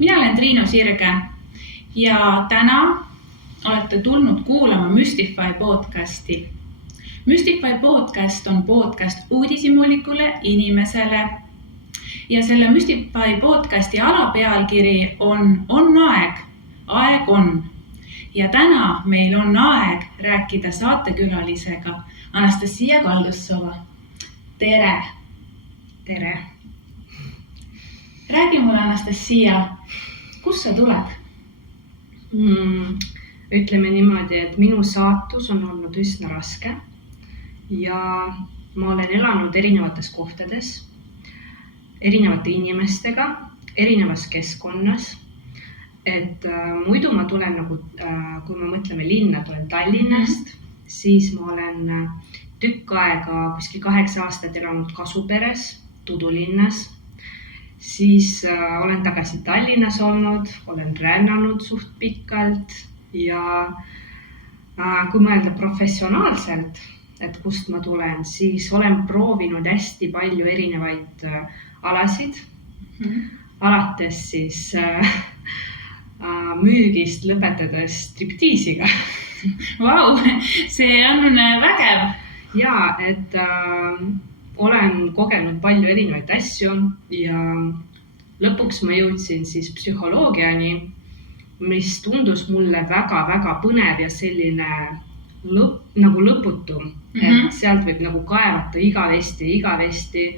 Mina olen Triinu Sirge ja täna olete tulnud kuulama Mystify podcasti. Mystify podcast on podcast uudishimulikule inimesele ja selle Mystify podcasti alapealkiri on aeg, aeg on. Ja täna meil on aeg rääkida saatekülalisega Anastasia Kaldussova. Tere! Tere! Räägi mulle, Anastasia, kus sa tuled? Ütleme niimoodi, et minu saatus on olnud üsna raske ja ma olen elanud erinevates kohtades, erinevate inimestega, erinevas keskkonnas. Et muidu ma tulen, kui me mõtleme linna, tulen Tallinnast, siis ma olen tükk aega, kuskil 8 aastat elanud Kasuperes, Tudulinnas. Siis olen tagasi Tallinnas olnud, olen rännanud suht pikalt ja kui mõelda professionaalselt, et kust ma tulen, siis olen proovinud hästi palju erinevaid alasid, alates siis müügist lõpetades striptiisiga. Vau, see on vägev. Ja, et olen kogenud palju erinevaid asju ja lõpuks ma jõudsin siis psühholoogiani, mis tundus mulle väga-väga põnev ja selline nagu lõputu. Et sealt võib nagu kaevata igavesti,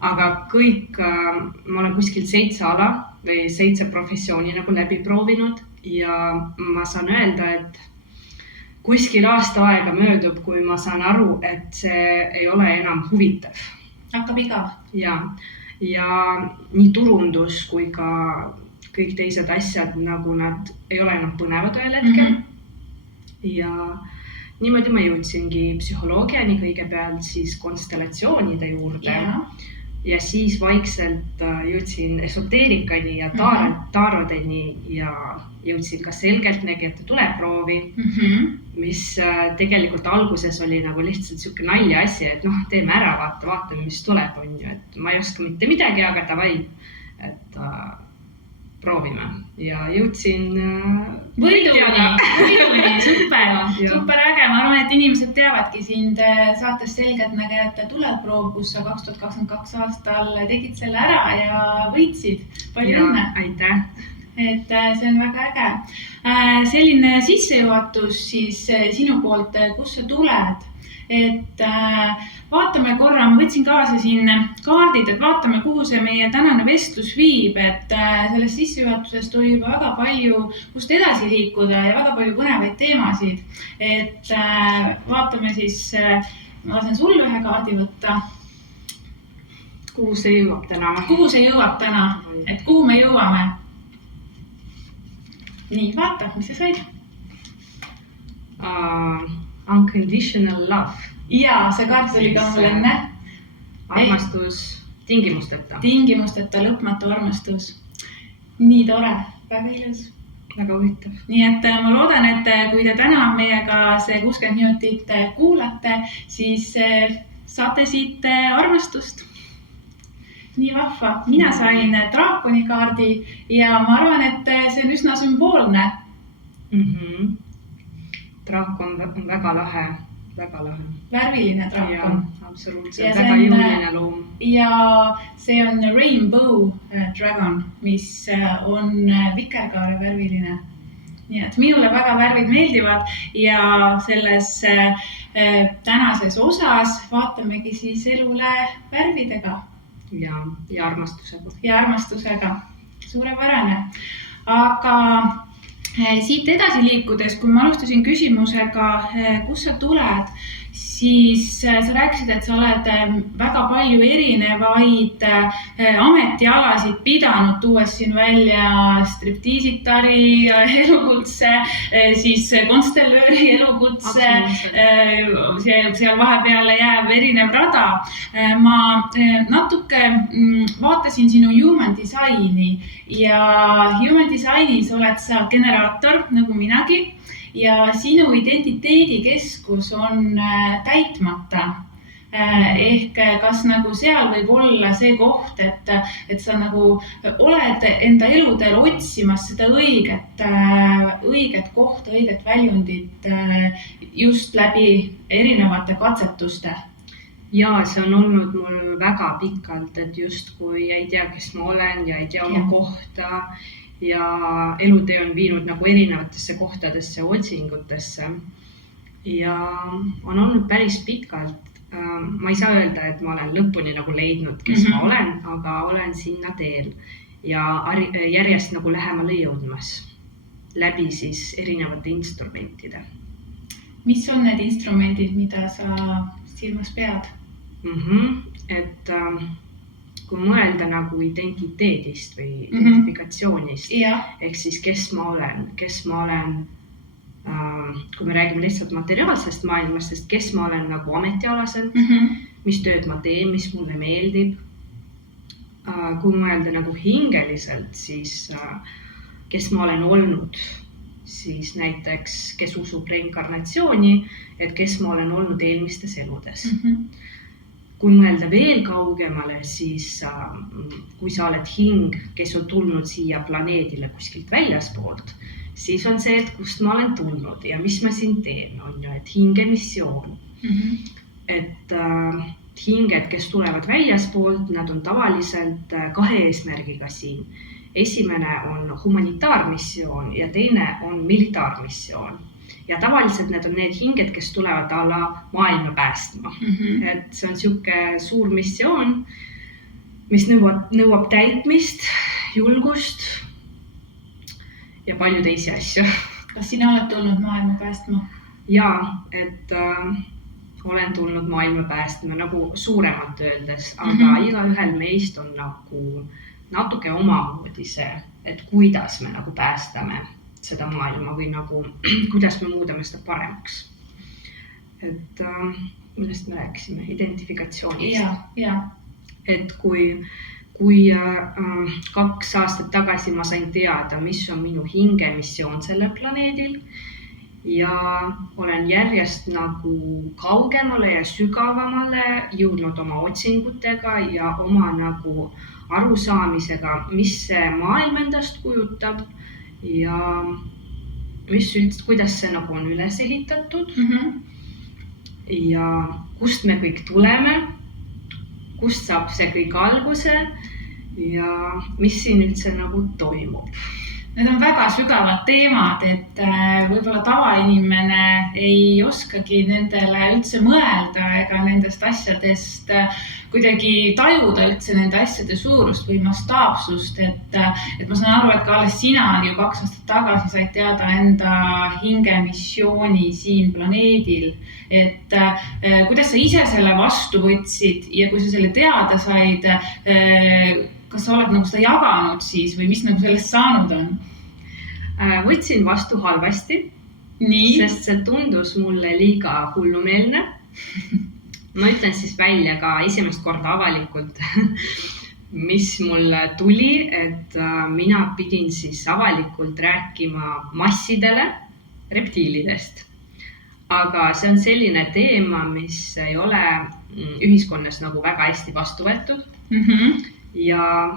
aga kõik, ma olen kuskil 7 ala või 7 professiooni nagu läbi proovinud ja ma saan öelda, et kuskil aasta aega möödub, kui ma saan aru, et see ei ole enam huvitav. Hakkab igav. Ja nii turundus kui ka kõik teised asjad, nagu nad ei ole enam põnevad ühel hetkel. Ja niimoodi ma jõudsingi psühholoogiani kõigepealt siis konstellatsioonide juurde. Ja siis vaikselt jõudsin esoteerikani ja taarodeni ja jõudsin ka selgeltnägijate tuleproovi, mis tegelikult alguses oli nagu lihtsalt siuke nalja asi, et teeme ära, vaatame, mis tuleb, on ju, et ma ei oska mitte midagi, aga davai, et proovime ja jõudsin võiduni, super äge. Ma arvan, et inimesed teavadki sind saates selgeltnägijate tuleproov, kus sa 2022 aastal tegid selle ära ja võitsid. Palju õnne. Aitäh. Et see on väga äge. Selline sissejuhatus siis sinu poolt, kus sa tuled. Et vaatame korra, ma võtsin kaasa siin kaardid, et vaatame, kuhu see meie tänane vestlus viib, et sellest sissejuhatusest oli juba väga palju, kust edasi liikuda ja väga palju põnevaid teemasid. Et vaatame siis, ma lasen sulle ühe kaardi võtta. Kuhu see jõuab täna? Kuhu see jõuab täna? Et kuhu me jõuame? Nii, vaata, mis sa said? Unconditional love. Ja, see kaart oli ka mul enne. Armastus tingimusteta. Tingimusteta, lõpmatu armastus. Nii tore, väga ilus. Väga huvitav. Nii et ma loodan, et kui te täna meiega see 60 minutit kuulate, siis saate siit armastust. Nii vahva. Mina sain draakoni kaardi ja ma arvan, et see on üsna sümboolne. Draakon on väga lahe. Värviline draakon. Absoluutselt, väga jõuline loom. Ja see on Rainbow Dragon, mis on vikerkaare värviline. Nii et minule väga värvid meeldivad ja selles tänases osas vaatamegi siis elule värvidega. Ja armastusega. Ja armastusega. Suurepärane. Aga siit edasi liikudes, kui ma alustasin küsimusega, kus sa tuled, siis sa rääkisid, et sa oled väga palju erinevaid ametialasid pidanud, tuues siin välja striptiisitari elukutse, siis konstellööri elukutse, seal vahepeale jääb erinev rada. Ma natuke vaatasin sinu human designi ja human designis oled sa generaator, nagu minagi. Ja sinu identiteedikeskus on täitmata. ehk kas nagu seal võib olla see koht, et sa nagu oled enda eluteel otsimas seda õiget kohta, õiget väljundit just läbi erinevate katsetuste? Ja see on olnud mul väga pikalt, et justkui ei tea, kes ma olen ja ei tea oma kohta ja elutee on viinud nagu erinevatesse kohtadesse, otsingutesse ja on olnud päris pikalt. Ma ei saa öelda, et ma olen lõpuni nagu leidnud, kes ma olen, aga olen sinna teel ja järjest nagu lähemale jõudmas läbi siis erinevate instrumentide. Mis on need instrumendid, mida sa silmas pead? Et kui mõelda nagu identiteedist või identifikatsioonist, ehk siis kes ma olen, kui me räägime lihtsalt materiaalsest maailmast, sest kes ma olen nagu ametialaselt, mis tööd ma teen, mis mulle meeldib. Kui mõelda nagu hingeliselt, siis kes ma olen olnud, siis näiteks kes usub reinkarnatsiooni, et kes ma olen olnud eelmistes eludes. Kui mõelda veel kaugemale, siis kui sa oled hing, kes on tulnud siia planeedile kuskilt väljaspoolt, siis on see, et kust ma olen tulnud ja mis ma siin teen, on ju, et hingemissioon. Et hinged, kes tulevad väljaspoolt, nad on tavaliselt 2 eesmärgiga siin. Esimene on humanitaarmissioon ja teine on militaarmissioon. Ja tavaliselt need on need hinged, kes tulevad alla maailma päästma. Et see on siuke suur missioon, mis nõuab täitmist, julgust ja palju teisi asju. Kas sina oled tulnud maailma päästma? Jaa, et olen tulnud maailma päästma nagu suuremalt öeldes, aga igaühel meist on nagu natuke omamoodi see, et kuidas me nagu päästame seda maailma või nagu kuidas me muudame seda paremaks. Et millest me rääkisime? Identifikatsioonist. Et kui 2 aastat tagasi ma sain teada, mis on minu hingemissioon sellel planeedil ja olen järjest nagu kaugemale ja sügavamale jõudnud oma otsingutega ja oma nagu arusaamisega, mis see maailm endast kujutab ja kuidas see nagu on üles ehitatud ja kust me kõik tuleme, kust saab see kõik alguse ja mis siin üldse nagu toimub. Need on väga sügavad teemad, et võib-olla tavainimene ei oskagi nendele üldse mõelda ega nendest asjadest kuidagi tajuda üldse nende asjade suurust või mastaapsust, et ma saan aru, et ka alles sina ju 2 aastat tagasi said teada enda hingemissiooni siin planeedil, et kuidas sa ise selle vastu võtsid ja kui sa selle teada said, kas sa oled nagu seda jaganud siis või mis nagu sellest saanud on? Võtsin vastu halvasti, sest see tundus mulle liiga hullumeelne. Ma ütlen siis välja ka esimest korda avalikult, mis mulle tuli, et mina pidin siis avalikult rääkima massidele reptiilidest. Aga see on selline teema, mis ei ole ühiskonnas nagu väga hästi vastu võetud. Ja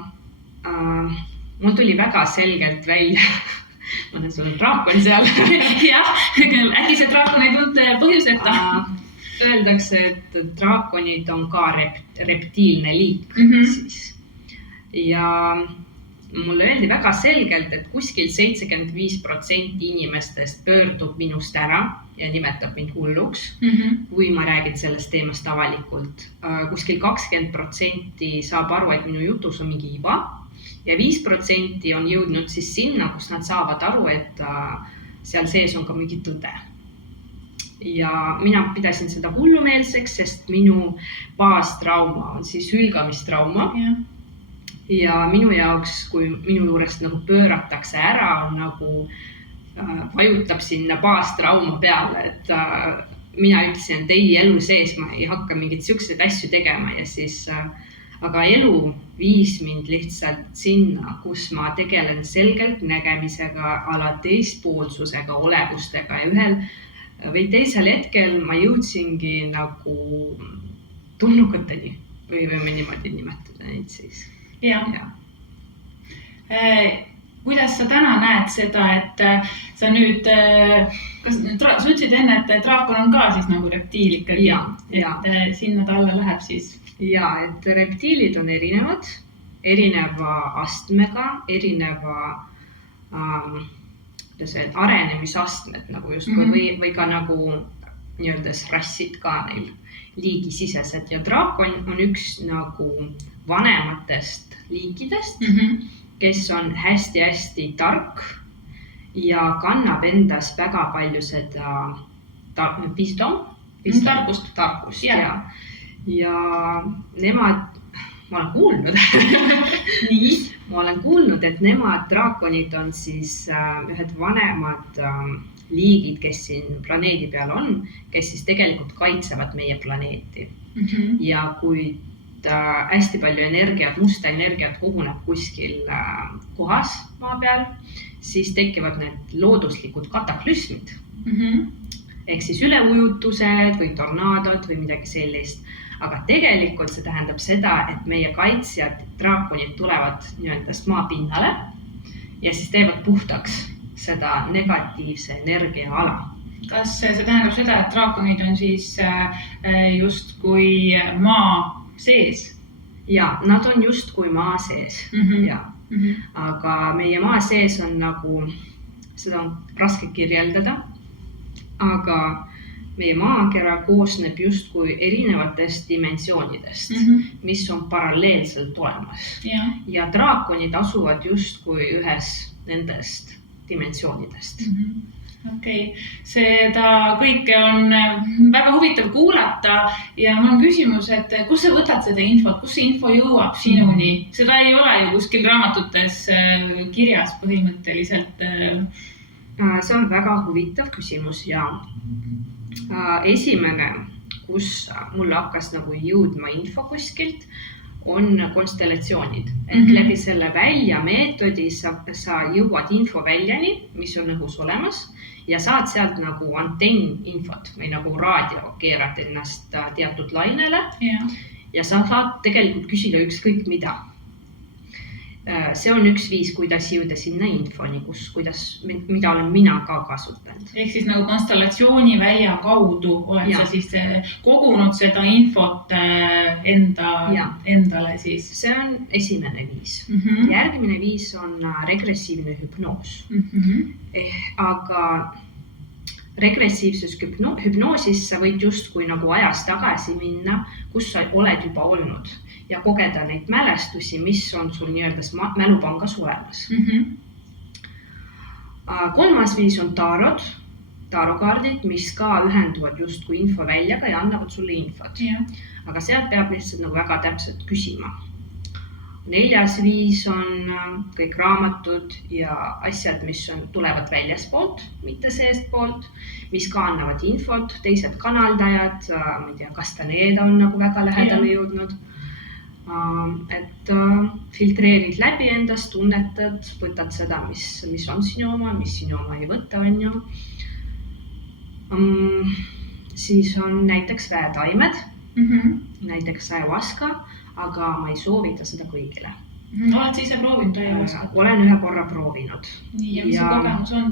mul tuli väga selgelt välja, ma näen, sul on draakon seal. Jah, äkki see draakon ei tulnud põhjuseta. Öeldakse, et draakonid on ka reptiilne liik. Ja mulle öeldi väga selgelt, et kuskil 75% inimestest pöördub minust ära ja nimetab mind hulluks, kui ma räägin sellest teemast avalikult. Kuskil 20% saab aru, et minu jutus on mingi iva ja 5% on jõudnud siis sinna, kus nad saavad aru, et seal sees on ka mingi tõde. Ja mina pidasin seda hullumeelseks, sest minu baastrauma on siis hülgamistrauma. Ja minu jaoks, kui minu juurest nagu pööratakse ära, on nagu vajutab sinna baastrauma peale, et mina ütlesin, et ei, elu sees ma ei hakka mingit siukseid asju tegema ja siis, aga elu viis mind lihtsalt sinna, kus ma tegelen selgelt nägemisega, ala teispoolsusega, olevustega ja ühel või teisel hetkel ma jõudsingi nagu tulnukateni või võime niimoodi nimetada neid siis. Ja. Kuidas sa täna näed seda, et sa nüüd, sa ütlesid enne, et draakon on ka siis nagu reptiil ikkagi, et sinna ta alla läheb siis? Ja, et reptiilid on erinevad, erineva astmega, erineva arenemisastmed nagu just või ka nagu nii-öelda rassid ka neil liigisisesed ja draakon on üks nagu vanematest liikidest, kes on hästi-hästi tark ja kannab endas väga palju seda tarkust ja nemad, ma olen kuulnud, et nemad draakonid on siis ühed vanemad liigid, kes siin planeedi peal on, kes siis tegelikult kaitsevad meie planeeti. Ja kui hästi palju energiat, musta energiat koguneb kuskil kohas maa peal, siis tekivad need looduslikud kataklüsmid. Ehk siis üleujutused või tornaadod või midagi sellist. Aga tegelikult see tähendab seda, et meie kaitsjad, draakonid tulevad nii-öelda maa pinnale ja siis teevad puhtaks seda negatiivse energia ala. Kas see tähendab seda, et draakonid on siis justkui maa sees? Ja, nad on justkui maa sees. Aga meie maa sees on nagu, seda on raske kirjeldada, aga meie maakera koosneb justkui erinevatest dimensioonidest, mis on paralleelselt olemas. Ja draakonid asuvad justkui ühes nendest dimensioonidest. Okei. Seda kõike on väga huvitav kuulata ja mul on küsimus, et kus sa võtad seda infot, kus see info jõuab sinuni? Seda ei ole ju kuskil raamatutes kirjas põhimõtteliselt. See on väga huvitav küsimus ja esimene, kus mulle hakkas nagu jõudma info kuskilt, on konstellatsioonid. Ehk läbi selle välja meetodi sa jõuad info väljani, mis on õhus olemas ja saad sealt nagu antenninfot või nagu raadio keerad ennast teatud lainele ja sa saad tegelikult küsida ükskõik mida. See on üks viis, kuidas jõuda sinna infoni, mida olen mina ka kasutanud. Ehk siis nagu konstellatsiooni välja kaudu oled sa siis kogunud seda infot endale siis? See on esimene viis. Järgmine viis on regressiivne hüpnoos. Aga regressiivses hüpnoosis sa võid justkui nagu ajas tagasi minna, kus sa oled juba olnud ja kogeda neid mälestusi, mis on sul nii-öelda mälupangas olemas. Kolmas viis on tarokaardid, mis ka ühenduvad justkui info väljaga ja annavad sulle infot. Aga sealt peab lihtsalt nagu väga täpselt küsima. Neljas viis on kõik raamatud ja asjad, mis tulevad väljaspoolt, mitte seestpoolt, mis ka annavad infot, teised kanaldajad, ma ei tea, Castaneda on nagu väga lähedale jõudnud. Et filtreerid läbi endast, tunnetad, võtad seda, mis on sinu oma, mis sinu oma ei võta, on ju. Siis on näiteks väetaimed, näiteks ayahuasca, aga ma ei soovita seda kõigile. Oled sa ise proovinud ayahuascat? Olen ühe korra proovinud. Ja mis see kogemus on?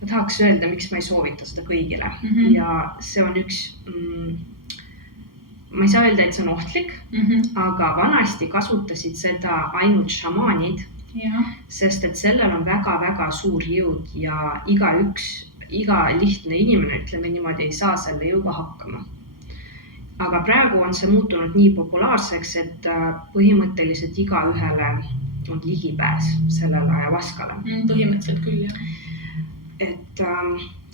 Ma tahaks öelda, miks ma ei soovita seda kõigile. Ja see on üks... Ma ei saa öelda, et see on ohtlik, aga vanasti kasutasid seda ainult šamaanid, sest et sellel on väga-väga suur jõud ja iga lihtne inimene, ütleme niimoodi, ei saa selle jõuga hakkama. Aga praegu on see muutunud nii populaarseks, et põhimõtteliselt iga ühele on ligipääs sellele ayahuascale. Põhimõtteliselt küll, jah. Et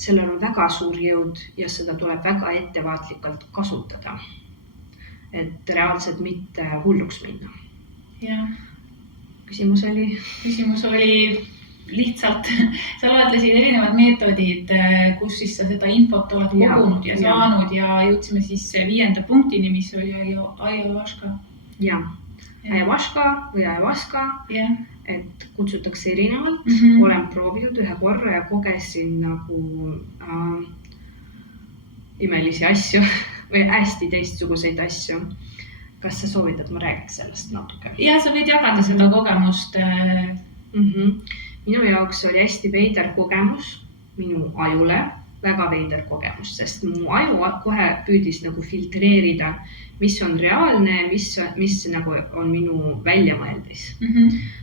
sellel on väga suur jõud ja seda tuleb väga ettevaatlikult kasutada. Et reaalselt mitte hulluks minna. Küsimus oli lihtsalt, sa loetlesid erinevad meetodid, kus siis sa seda infot oled kogunud ja saanud ja jõudsime siis 5. punktini, mis oli ayahuasca. Ayahuasca või ayahuasca, et kutsutakse erinevalt. Olen proovinud ühe korra ja kogesin nagu imelisi asju. või hästi teistsuguseid asju. Kas sa soovid, et ma räägiks sellest natuke? Ja sa võid jagada seda kogemust. Minu jaoks oli hästi veider kogemus, minu ajule väga veider kogemus, sest mu aju kohe püüdis nagu filtreerida, mis on reaalne, mis nagu on minu väljamõeldis.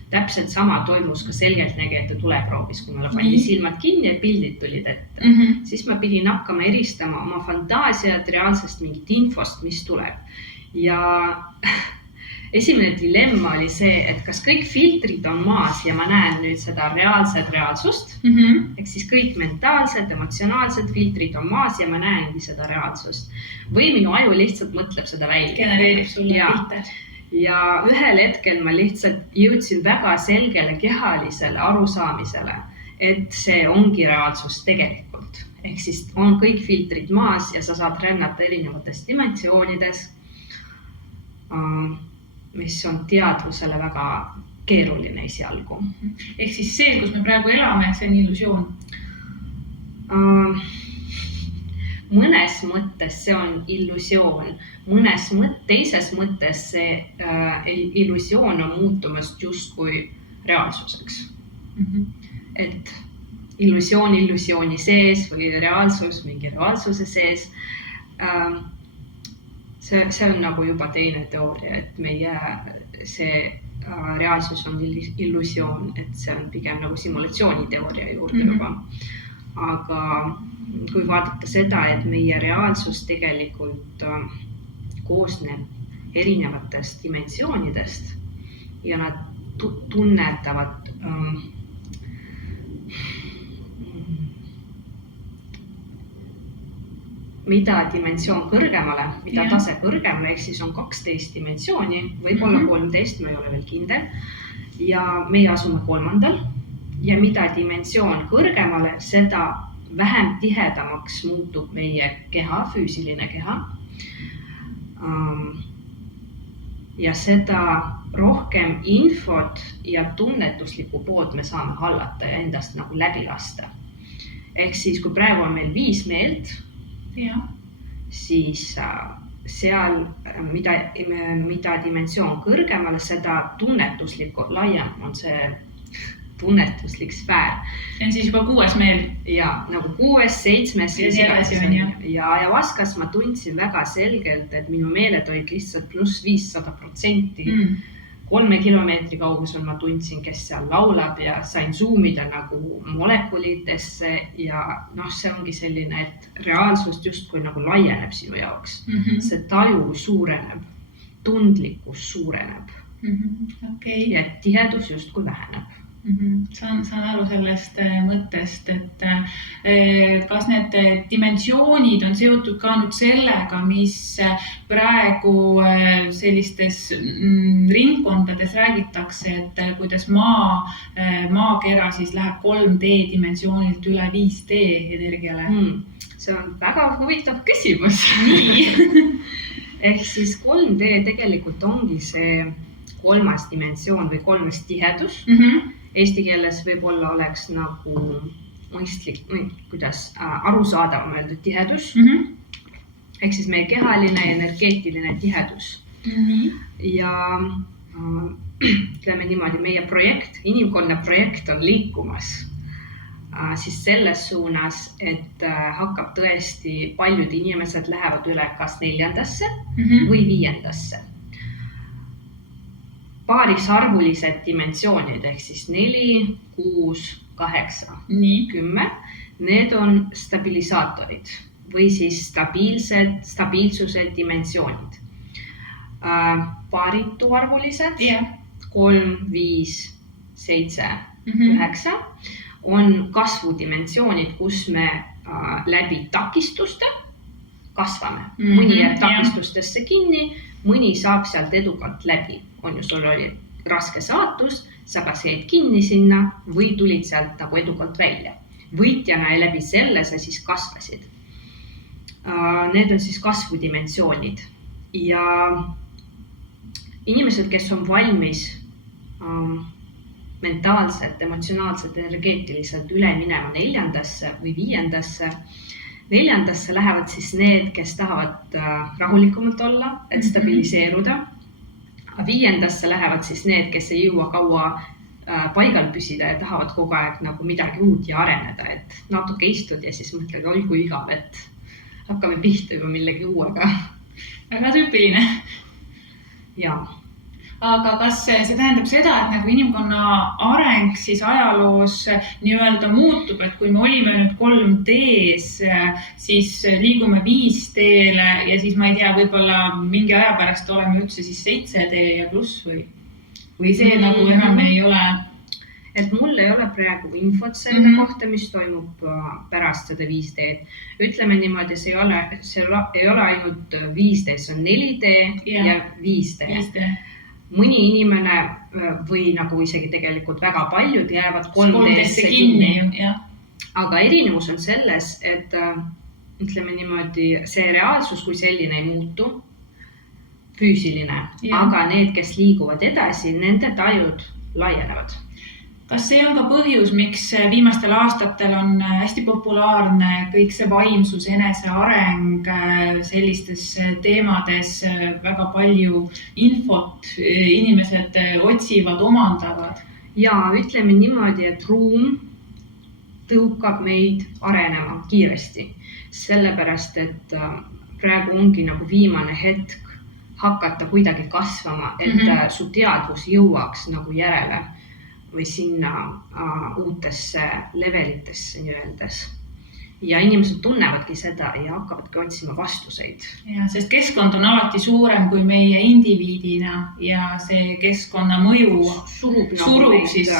Täpselt sama toimus ka selgeltnägijate tuleproovis, kui mulle pandi silmad kinni ja pildid tulid ette. Siis ma pidin hakkama eristama oma fantaasiat reaalsest mingit infost, mis tuleb. Ja esimene dilemma oli see, et kas kõik filtrid on maas ja ma näen nüüd seda reaalset reaalsust. Ehk siis kõik mentaalsed, emotsionaalsed filtrid on maas ja ma näengi seda reaalsust. Või minu aju lihtsalt mõtleb seda välja. Genereerib sulle pilte. Ja ühel hetkel ma lihtsalt jõudsin väga selgele kehalisele arusaamisele, et see ongi reaalsus tegelikult. Ehk siis on kõik filtrid maas ja sa saad rännata erinevates dimensioonides, mis on teadvusele väga keeruline esialgu. Ehk siis see, kus me praegu elame, see on illusioon? Mõnes mõttes see on illusioon, teises mõttes see illusioon on muutumas justkui reaalsuseks. Et illusiooni sees või reaalsus mingi reaalsuse sees. See on nagu juba teine teooria, et meie see reaalsus on illusioon, et see on pigem nagu simulatsiooniteooria juurde juba. Aga kui vaadata seda, et meie reaalsus tegelikult koosneb erinevatest dimensioonidest ja nad tunnetavad mida dimensioon kõrgemale, mida tase kõrgemale, ehk siis on 12 dimensiooni, võib-olla 13, ma ei ole veel kindel. Ja meie asume 3. Ja mida dimensioon kõrgemale, seda vähem tihedamaks muutub meie keha, füüsiline keha. Ja seda rohkem infot ja tunnetuslikku poolt me saame hallata ja endast nagu läbi lasta. Ehk siis, kui praegu on meil 5 meelt, siis seal, mida dimensioon kõrgemale, seda tunnetuslikku laiem on see tunnetuslik sfäär. See on siis juba 6 meel. Ja nagu 6, 7. Ja vaskas ma tundsin väga selgelt, et minu meeled olid lihtsalt pluss 500%. 3 kilomeetri kaugusel ma tundsin, kes seal laulab ja sain zoomida nagu molekulitesse ja see ongi selline, et reaalsust justkui nagu laieneb sinu jaoks. See taju suureneb, tundlikkus suureneb ja tihedus justkui väheneb. Saan aru sellest mõttest, et kas need dimensioonid on seotud ka nüüd sellega, mis praegu sellistes ringkondades räägitakse, et kuidas maakera siis läheb 3D dimensioonilt üle 5D energiale? See on väga huvitav küsimus. Ehk siis 3D tegelikult ongi see 3. dimensioon või 3. tihedus. Eesti keeles võib-olla oleks nagu mõistlik, kuidas arusaadavam öeldud tihedus. Ehk siis meie kehaline ja energeetiline tihedus. Ja ütleme niimoodi, meie projekt, inimkonna projekt on liikumas siis selles suunas, et hakkab tõesti, paljud inimesed lähevad üle kas 4. või 5. Paarisarvulised dimensioonid, ehk siis 4, 6, 8, 10. Need on stabilisaatorid või siis stabiilsuse dimensioonid. Paarituarvulised 3, 5, 7, 9 on kasvudimensioonid, kus me läbi takistuste kasvame. Mõni jääb takistustesse kinni, mõni saab sealt edukalt läbi. On ju, sul oli raske saatus, sa kas jäid kinni sinna või tulid sealt nagu edukalt välja. Võitjana ja läbi selle sa siis kasvasid. Need on siis kasvudimensioonid. Ja inimesed, kes on valmis mentaalselt, emotsionaalselt, energeetiliselt üle minema 4. või 5. 4. lähevad siis need, kes tahavad rahulikumalt olla, et stabiliseeruda. 5. lähevad siis need, kes ei jõua kaua paigal püsida ja tahavad kogu aeg nagu midagi uut ja areneda, et natuke istud ja siis mõtled, oi kui igav, et hakkame pihta juba millegi uuega. Väga tüüpiline. Ja. Aga kas see tähendab seda, et nagu inimkonna areng siis ajaloos nii-öelda muutub, et kui me olime nüüd 3D's, siis liigume 5D'le ja siis ma ei tea, võib-olla mingi aja pärast oleme üldse siis 7D ja pluss või see nagu enam ei ole? Et mul ei ole praegu infot selle kohta, mis toimub pärast seda 5D. Ütleme niimoodi, see ei ole ainult 5D, see on 4D ja 5D. Mõni inimene või nagu isegi tegelikult väga paljud jäävad 3D'sse kinni. Aga erinevus on selles, et ütleme niimoodi, see reaalsus kui selline ei muutu, füüsiline, aga need, kes liiguvad edasi, nende tajud laienevad. Kas see on ka põhjus, miks viimastel aastatel on hästi populaarne kõik see vaimsus, eneseareng, sellistes teemades väga palju infot inimesed otsivad, omandavad? Ja ütleme niimoodi, et ruum tõukab meid arenema kiiresti, sellepärast, et praegu ongi nagu viimane hetk hakata kuidagi kasvama, et su teadvus jõuaks nagu järele või sinna uutesse levelitesse nii-öeldes. Ja inimesed tunnevadki seda ja hakkavadki otsima vastuseid. Ja, sest keskkond on alati suurem kui meie indiviidina ja see keskkonna mõju surub siis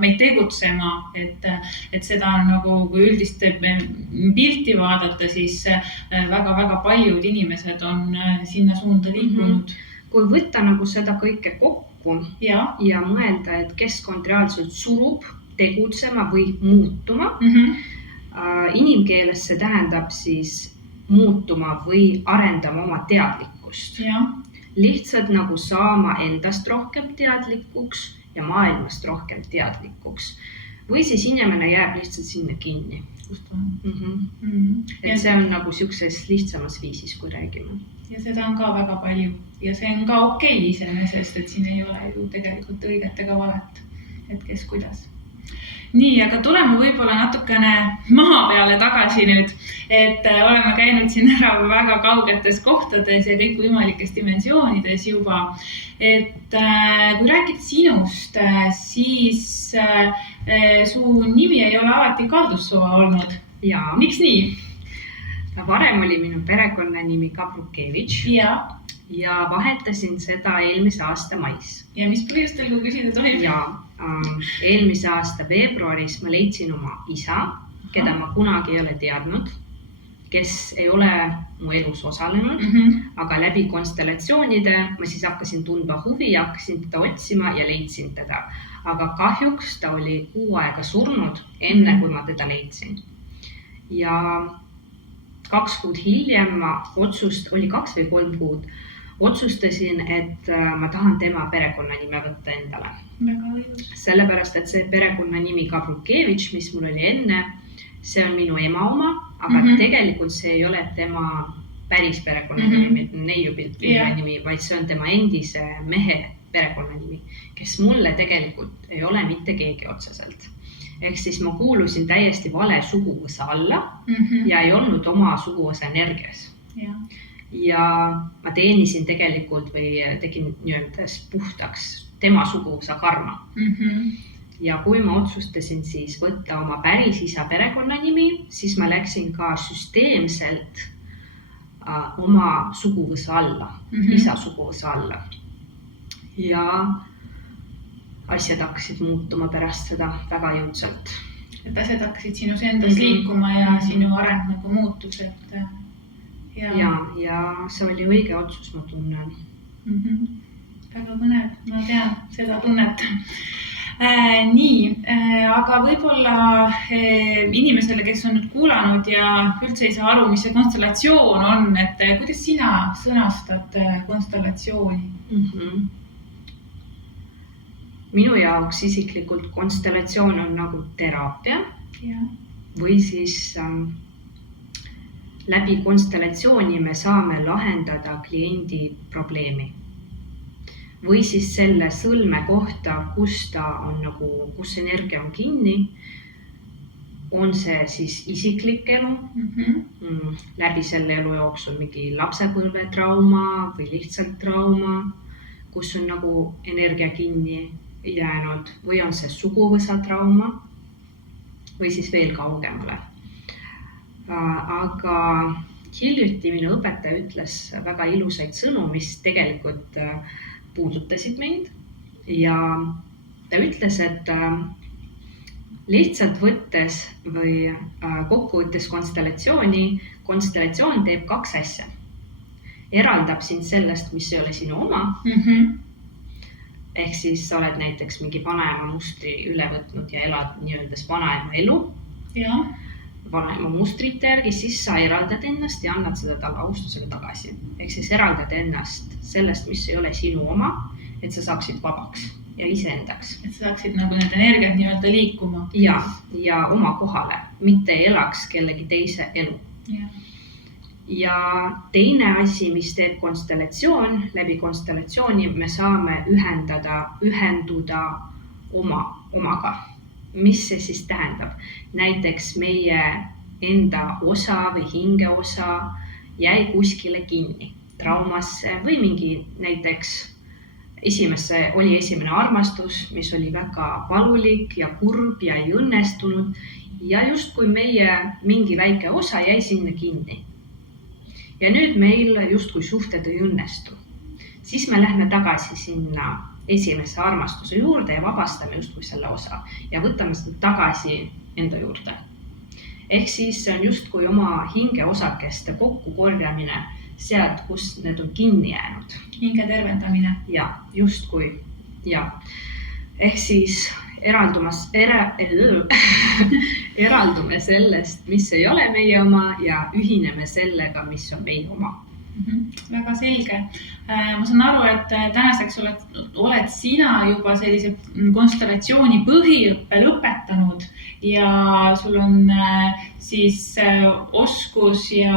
meid tegutsema, et seda on nagu, kui üldist pilti vaadata, siis väga-väga paljud inimesed on sinna suunda liikunud. Kui võtta nagu seda kõike kokku ja mõelda, et keskkond reaalselt surub tegutsema või muutuma. Inimkeeles see tähendab siis muutuma või arendama oma teadlikkust. Lihtsalt nagu saama endast rohkem teadlikuks ja maailmast rohkem teadlikuks. Või siis inimene jääb lihtsalt sinna kinni. Et see on nagu siukses lihtsamas viisis, kui räägime. Ja seda on ka väga palju ja see on ka okei iseenesest, et siin ei ole ju tegelikult õiget ega valet, et kes kuidas. Nii, aga tuleme võib-olla natukene maha peale tagasi nüüd, et oleme käinud siin ära väga kaugetes kohtades ja kõik võimalikes dimensioonides juba. Et kui rääkida sinust, siis su nimi ei ole alati Kaldussova olnud. Ja. Miks nii? Varem oli minu perekonnanimi Gabrukevitš ja vahetasin seda eelmise aasta mais. Ja mis põhjustel, kui küsida tohib? Ja eelmise aasta veebruaris ma leidsin oma isa, keda ma kunagi ei ole teadnud, kes ei ole mu elus osalenud, aga läbi konstellatsioonide ma siis hakkasin tundma huvi ja hakkasin teda otsima ja leidsin teda. Aga kahjuks ta oli 6 aega surnud enne, kui ma teda leidsin. Ja 2 kuud hiljem oli 2 või 3 kuud, otsustasin, et ma tahan tema perekonnanime võtta endale. Väga õigus. Sellepärast, et see perekonnanimi Gabrukevitš, mis mul oli enne, see on minu ema oma, aga tegelikult see ei ole tema päris perekonnanimi, neiupilt nimi, vaid see on tema endise mehe perekonnanimi, kes mulle tegelikult ei ole mitte keegi otseselt. Ehk siis ma kuulusin täiesti vale suguvõsa alla ja ei olnud oma suguvõsa energias. Ja ma teenisin tegelikult või tegin nii-öeldes puhtaks tema suguvõsa karma. Ja kui ma otsustasin siis võtta oma päris isa perekonnanimi, siis ma läksin ka süsteemselt oma suguvõsa alla, isa suguvõsa alla. Ja asjad hakkasid muutuma pärast seda väga jõudsalt. Et asjad hakkasid sinus endas liikuma ja sinu areng nagu muutus. Ja see oli õige otsus, ma tunnen. Väga põnev, ma tean seda tunnet. Nii, aga võib-olla inimesele, kes on nüüd kuulanud ja üldse ei saa aru, mis see konstellatsioon on, et kuidas sina sõnastad konstellatsiooni? Minu jaoks isiklikult konstellatsioon on nagu teraapia või siis läbi konstellatsiooni me saame lahendada kliendi probleemi. Või siis selle sõlme kohta, kus ta on nagu, kus energia on kinni, on see siis isiklik elu, läbi selle elu jooksul mingi lapsepõlvetrauma või lihtsalt trauma, kus on nagu energia kinni jäänud, või on see suguvõsa trauma või siis veel kaugemale. Aga hiljuti minu õpetaja ütles väga ilusaid sõnu, mis tegelikult puudutasid mind ja ta ütles, et lihtsalt võttes või kokkuvõttes konstellatsioon teeb 2 asja. Eraldab sind sellest, mis ei ole sinu oma. Ehk siis sa oled näiteks mingi vanaema mustri üle võtnud ja elad nii-öeldes vanaema elu. Ja. Vanaema mustrite järgi, siis sa eraldad ennast ja annad seda talle austusega tagasi. Ehk siis eraldad ennast sellest, mis ei ole sinu oma, et sa saaksid vabaks ja iseendaks. Et sa saaksid nagu need energiat nii-öelda liikuma. Ja oma kohale, mitte elaks kellegi teise elu. Ja teine asi, mis teeb konstellatsioon, läbi konstellatsiooni me saame ühenduda omaga. Mis see siis tähendab? Näiteks meie enda osa või hingeosa jäi kuskile kinni, traumasse või mingi näiteks oli esimene armastus, mis oli väga valulik ja kurb ja ei õnnestunud ja justkui meie mingi väike osa jäi sinna kinni. Ja nüüd meil justkui suhted ei õnnestu. Siis me lähme tagasi sinna esimese armastuse juurde ja vabastame justkui selle osa ja võtame seda tagasi enda juurde. Ehk siis see on justkui oma hingeosakeste kokkukorjamine sealt, kus need on kinni jäänud. Hinge tervendamine. Ja, justkui. Ja. Ehk siis eraldume sellest, mis ei ole meie oma ja ühineme sellega, mis on meie oma. Väga selge. Ma saan aru, et tänaseks oled sina juba sellise konstellatsiooni põhiõppe lõpetanud ja sul on siis oskus ja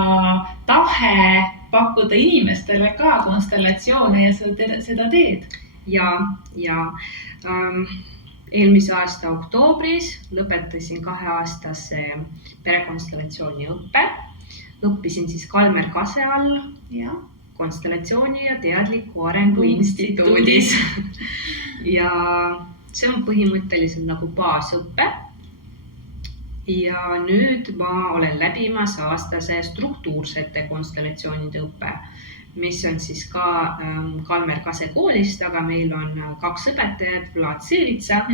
tahe pakkuda inimestele ka konstellatsioone ja seda teed. Ja eelmise aasta oktoobris lõpetasin 2-aastase perekonstellatsiooni õppe. Õppisin siis Kalmer Kase all konstellatsiooni ja teadliku arengu instituudis. Ja see on põhimõtteliselt nagu baasõppe. Ja nüüd ma olen läbimas aastase struktuursete konstellatsioonide õppe, mis on siis ka Kalmer Kase koolist, aga meil on 2 õpetajad, Vlad Seelitsa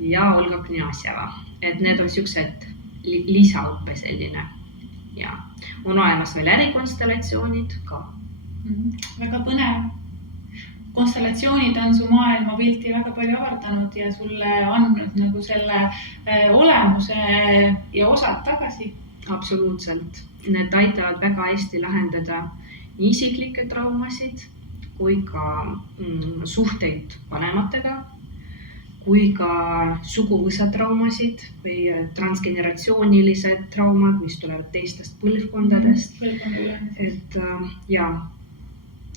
ja Olga Kniasjeva. Et need on siuksed lisaõppe selline. Ja on olemas veel ärikonstellatsioonid ka. Väga põnev. Konstellatsioonid on su maailmapilti väga palju avardanud ja sulle andnud nagu selle olemuse ja osad tagasi. Absoluutselt. Need aitavad väga hästi lahendada nii isiklikke traumasid kui ka suhteid vanematega, kui ka suguvõsatraumasid või transgeneratsioonilised traumad, mis tulevad teistest põlvkondadest.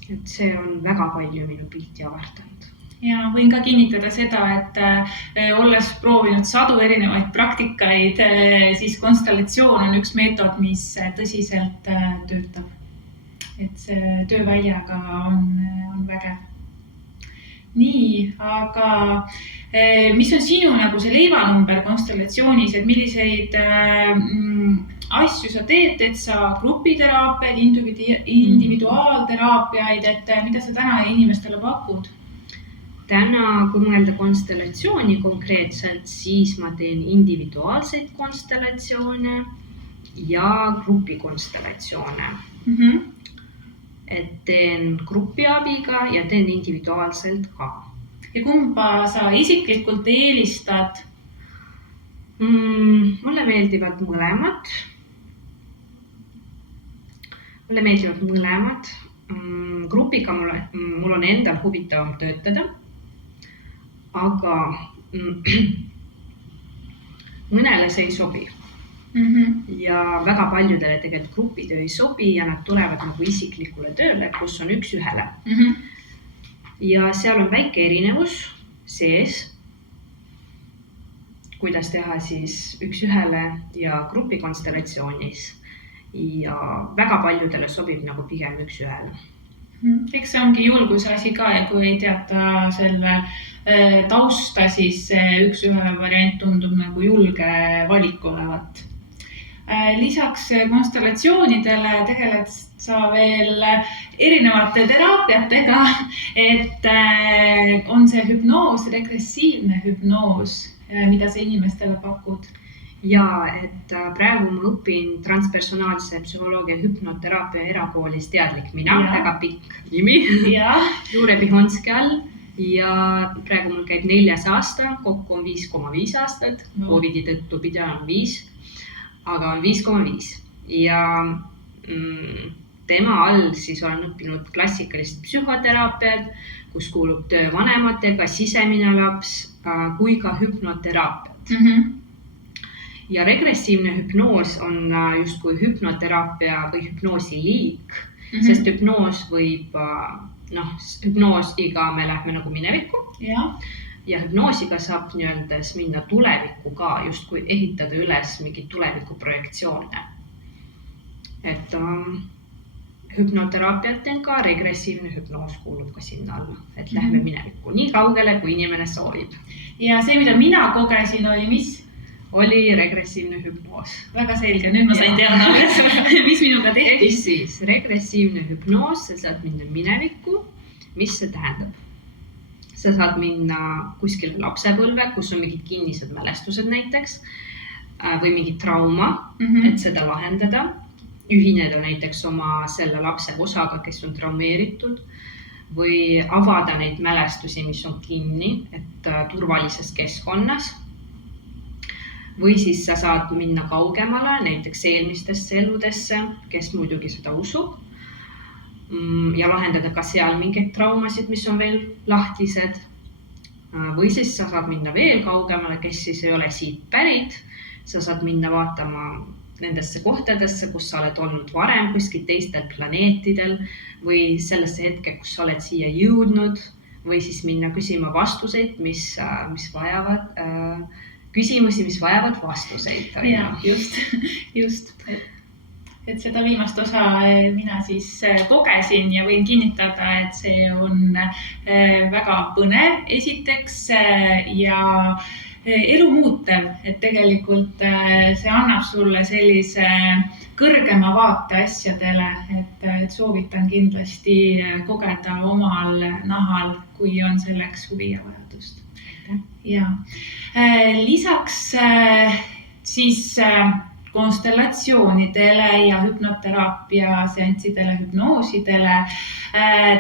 Et see on väga palju minu pilti avardanud. Ja võin ka kinnitada seda, et olles proovinud 100 erinevaid praktikaid, siis konstellatsioon on üks meetod, mis tõsiselt töötab. Et see tööväljaga on vägev. Nii, aga mis on sinu nagu see leivanumber konstellatsioonis, et milliseid asju sa teed sa grupiteraapiaid, individuaalteraapiaid, et mida sa täna inimestele pakud? Täna, kui mõelda konstellatsiooni konkreetselt, siis ma teen individuaalseid konstellatsioone ja grupikonstellatsioone. Et teen grupiabiga ja teen individuaalselt ka. Ja kumba sa isiklikult eelistad? Mulle meeldivad mõlemad. Grupiga mul on endal huvitavam töötada, aga mõnele see ei sobi. ja väga paljudele tegelikult grupitöö ei sobi ja nad tulevad nagu isiklikule tööle, kus on üks ühele. Ja seal on väike erinevus sees, kuidas teha siis üks ühele ja grupikonstellatsioonis ja väga paljudele sobib nagu pigem üks ühele. Eks see ongi julguse asi ka ja kui ei teata selle tausta, siis üks ühe variant tundub nagu julge valik olevat. Lisaks konstellatsioonidele tegeled sa veel erinevate teraapiatega, et on see hüpnoos, regressiivne hüpnoos, mida sa inimestele pakud? Ja, et praegu ma õpin transpersonaalse psühholoogia hüpnoteraapia erakoolis Teadlik mina, väga pikk nimi, Juure Pihonski all ja praegu mul käib 4. aasta, kokku on 5,5 aastat, Covidi tõttu pidi on 5, aga on 5,5 ja tema all siis olen õppinud klassikalist psühhoteraapiat, kus kuulub töö vanematega, sisemine laps kui ka hüpnoteraapiat. Ja regressiivne hüpnoos on justkui hüpnoteraapia või hüpnoosi liik, sest hüpnoos võib, hüpnoosiga me lähme nagu minevikku ja hüpnoosiga saab nii-öeldes minna tulevikku ka, justkui ehitada üles mingi tuleviku projektsioone. Et hüpnoteraapiat teen ka, regressiivne hüpnoos kuulub ka sinna alla, et lähme minevikku nii kaugele, kui inimene soovib. Ja see, mida mina kogesin, oli mis? Oli regressiivne hüpnoos. Väga selge, nüüd ma sain teada, mis minuga tehti. Siis regressiivne hüpnoos, sa saad minna minevikku. Mis see tähendab? Sa saad minna kuskile lapsepõlve, kus on mingid kinnised mälestused näiteks või mingi trauma, et seda lahendada. Ühineda näiteks oma selle lapse osaga, kes on traumeeritud või avada neid mälestusi, mis on kinni, et turvalises keskkonnas. Või siis sa saad minna kaugemale, näiteks eelmistesse eludesse, kes muidugi seda usub ja lahendada ka seal mingeid traumasid, mis on veel lahtised. Või siis sa saad minna veel kaugemale, kes siis ei ole siit pärit. Sa saad minna vaatama nendesse kohtadesse, kus sa oled olnud varem kuskil teistel planeetidel või sellesse hetke, kus sa oled siia jõudnud või siis minna küsima vastuseid, mis vajavad küsimusi, mis vajavad vastuseid. Ja, just. Et seda viimast osa mina siis kogesin ja võin kinnitada, et see on väga põnev esiteks ja elu muutev, et tegelikult see annab sulle sellise kõrgema vaate asjadele, et soovitan kindlasti kogeda omal nahal, kui on selleks huvi ja vajadust. Ja. Lisaks siis konstellatsioonidele ja hüpnoteraapia seanssidele, hüpnoosidele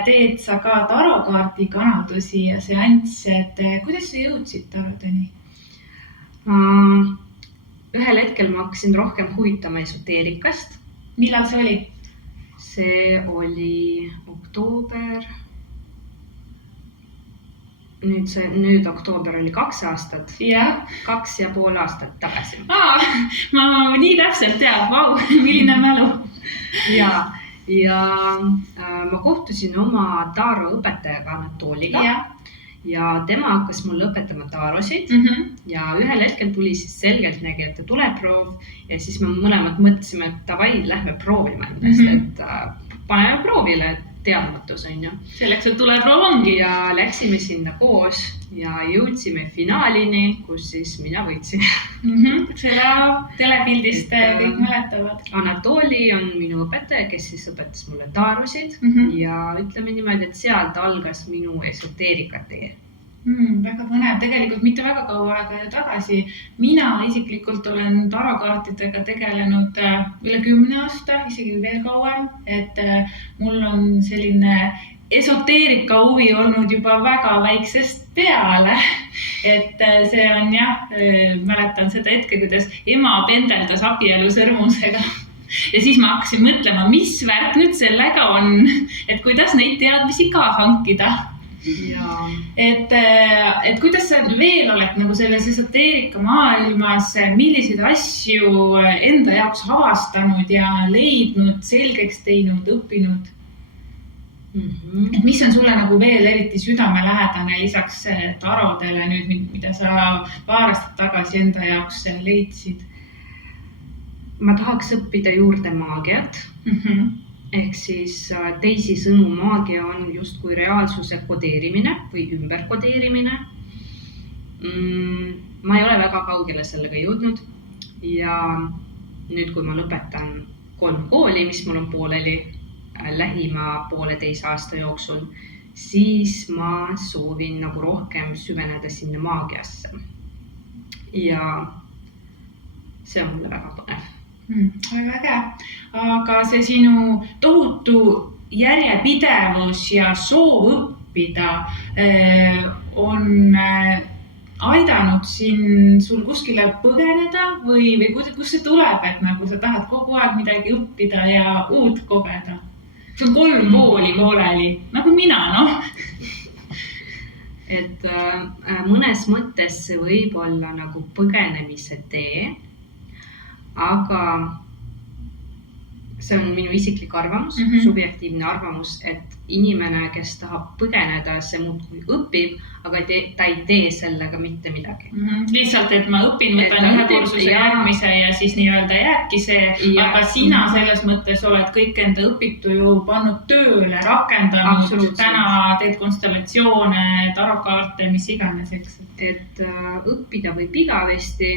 teed sa ka tarokaardi kanadusi ja seansse, et kuidas sa jõudsid tarodeni? Ühel hetkel ma hakkasin rohkem huvitama esoteerikast. Millal see oli? See oli oktoober. Nüüd oktoober oli 2 aastat. 2,5 aastat tagasi. Ma nii täpselt tean, milline mälu. Ja ma kohtusin oma taaro õpetajaga Anatoliga ja tema hakkas mulle õpetama taarosid ja ühel hetkel tuli siis selgeltnägijate tuleproov ja siis me mõlemad mõtlesime, et davai, lähme proovime endast, et paneme proovile, teadmatus on ju. Selleks, et tuleproov ongi. Ja läksime sinna koos ja jõudsime finaalini, kus siis mina võitsin. Seda telepildist kõik mäletavad. Anatoli on minu õpetaja, kes siis õpetas mulle taarosid ja ütleme niimoodi, et sealt algas minu esoteerika tee. Väga põnev, tegelikult mitte väga kaua aega tagasi. Mina isiklikult olen tarokaartidega tegelenud üle 10 aasta, isegi veel kauem, et mul on selline esoteerika huvi olnud juba väga väiksest peale, et see on mäletan seda hetke, kuidas ema pendeldas abielu sõrmusega ja siis ma hakkasin mõtlema, mis värk nüüd sellega on, et kuidas neid teadmisi ka hankida. ja et kuidas sa veel oled nagu selles esoteerika maailmas, milliseid asju enda jaoks avastanud ja leidnud, selgeks teinud, õppinud? Et mis on sulle nagu veel eriti südamelähedane lisaks tarodele nüüd, mida sa paar aastat tagasi enda jaoks leidsid? ma tahaks õppida juurde maagiat. Ehk siis teisisõnu maagia on justkui reaalsuse kodeerimine või ümberkodeerimine. Ma ei ole väga kaugele sellega jõudnud ja nüüd, kui ma lõpetan 3 kooli, mis mul on pooleli lähima 1,5 aasta jooksul, siis ma soovin nagu rohkem süveneda sinna maagiasse. Ja see on mulle väga põnev. Väga äge. Aga see sinu tohutu järjepidevus ja soov õppida on aidanud siin sul kuskile põgeneda või kus see tuleb, et nagu sa tahad kogu aeg midagi õppida ja uut kogeda? Sul 3 kooli pooleli, nagu mina, Et mõnes mõttes see võib olla nagu põgenemise tee, aga see on minu isiklik arvamus, subjektiivne arvamus, et inimene, kes tahab põgeneda, see muudkui õpib, aga ta ei tee sellega mitte midagi. Lihtsalt, et ma õpin, võtan ühe kursuse järgmise ja siis nii-öelda jääbki see, aga sina selles mõttes oled kõik enda õpitu ju pannud tööle, rakendanud, täna teed konstellatsioone, tarokaarte, mis iganes, eks. Et õppida võib igavesti,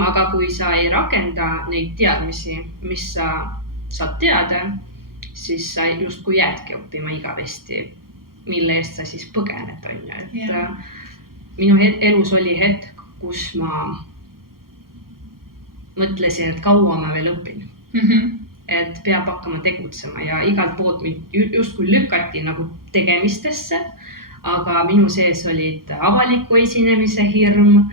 aga kui sa ei rakenda neid teadmisi, mis sa saad teada, siis sa justkui jäädki õppima igavesti, mille eest sa siis põgened. Minu elus oli hetk, kus ma mõtlesin, et kaua ma veel õpin. Et peab hakkama tegutsema ja igalt poolt justkui lükati nagu tegemistesse, aga minu sees olid avaliku esinemise hirm,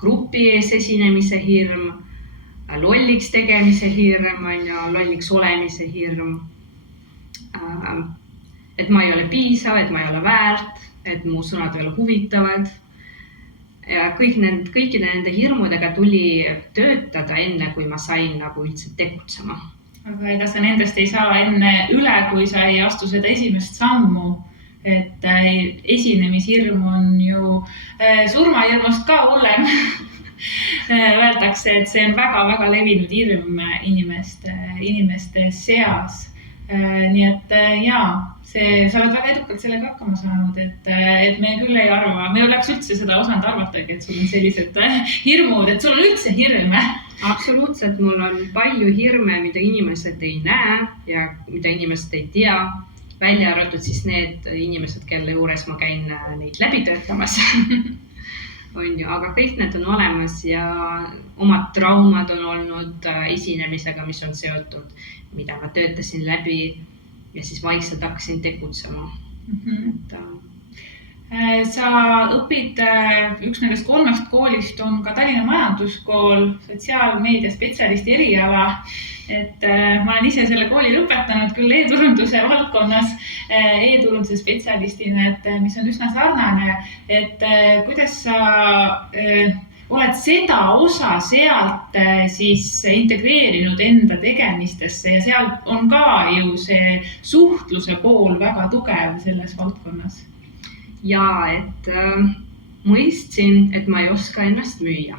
grupi ees esinemise hirm, lolliks tegemise hirm, lolliks olemise hirm, et ma ei ole piisav, et ma ei ole väärt, et mu sõnad ei ole huvitavad. Ja kõikide nende hirmudega tuli töötada enne, kui ma sain nagu üldse tegutsema. Aga ega sa nendest ei saa enne üle, kui sa ei astu seda esimest sammu. Et esinemishirm on ju surmahirmust ka hullem. Öeldakse, et see on väga-väga levinud hirm inimeste seas. Nii et jaa, sa oled väga edukalt sellega hakkama saanud, et me küll ei arva, me oleks üldse seda osanud arvatagi, et sul on sellised hirmud, et sul on üldse hirme. Absoluutselt, mul on palju hirme, mida inimesed ei näe ja mida inimesed ei tea. Välja arvatud siis need inimesed, kelle juures ma käin neid läbi töötamas. Aga kõik need on olemas ja omad traumad on olnud esinemisega, mis on seotud, mida ma töötasin läbi ja siis vaikselt hakkasin tegutsema. Sa õpid, üks nendest 3 koolist on ka Tallinna Majanduskool, sotsiaalmeedia spetsialisti eriala. Et ma olen ise selle kooli lõpetanud küll e-turunduse valdkonnas, e-turunduse spetsialistina, et mis on üsna sarnane, et kuidas sa oled seda osa sealt siis integreerinud enda tegemistesse ja seal on ka ju see suhtluse pool väga tugev selles valdkonnas. Ja, et mõistsin, et ma ei oska ennast müüa.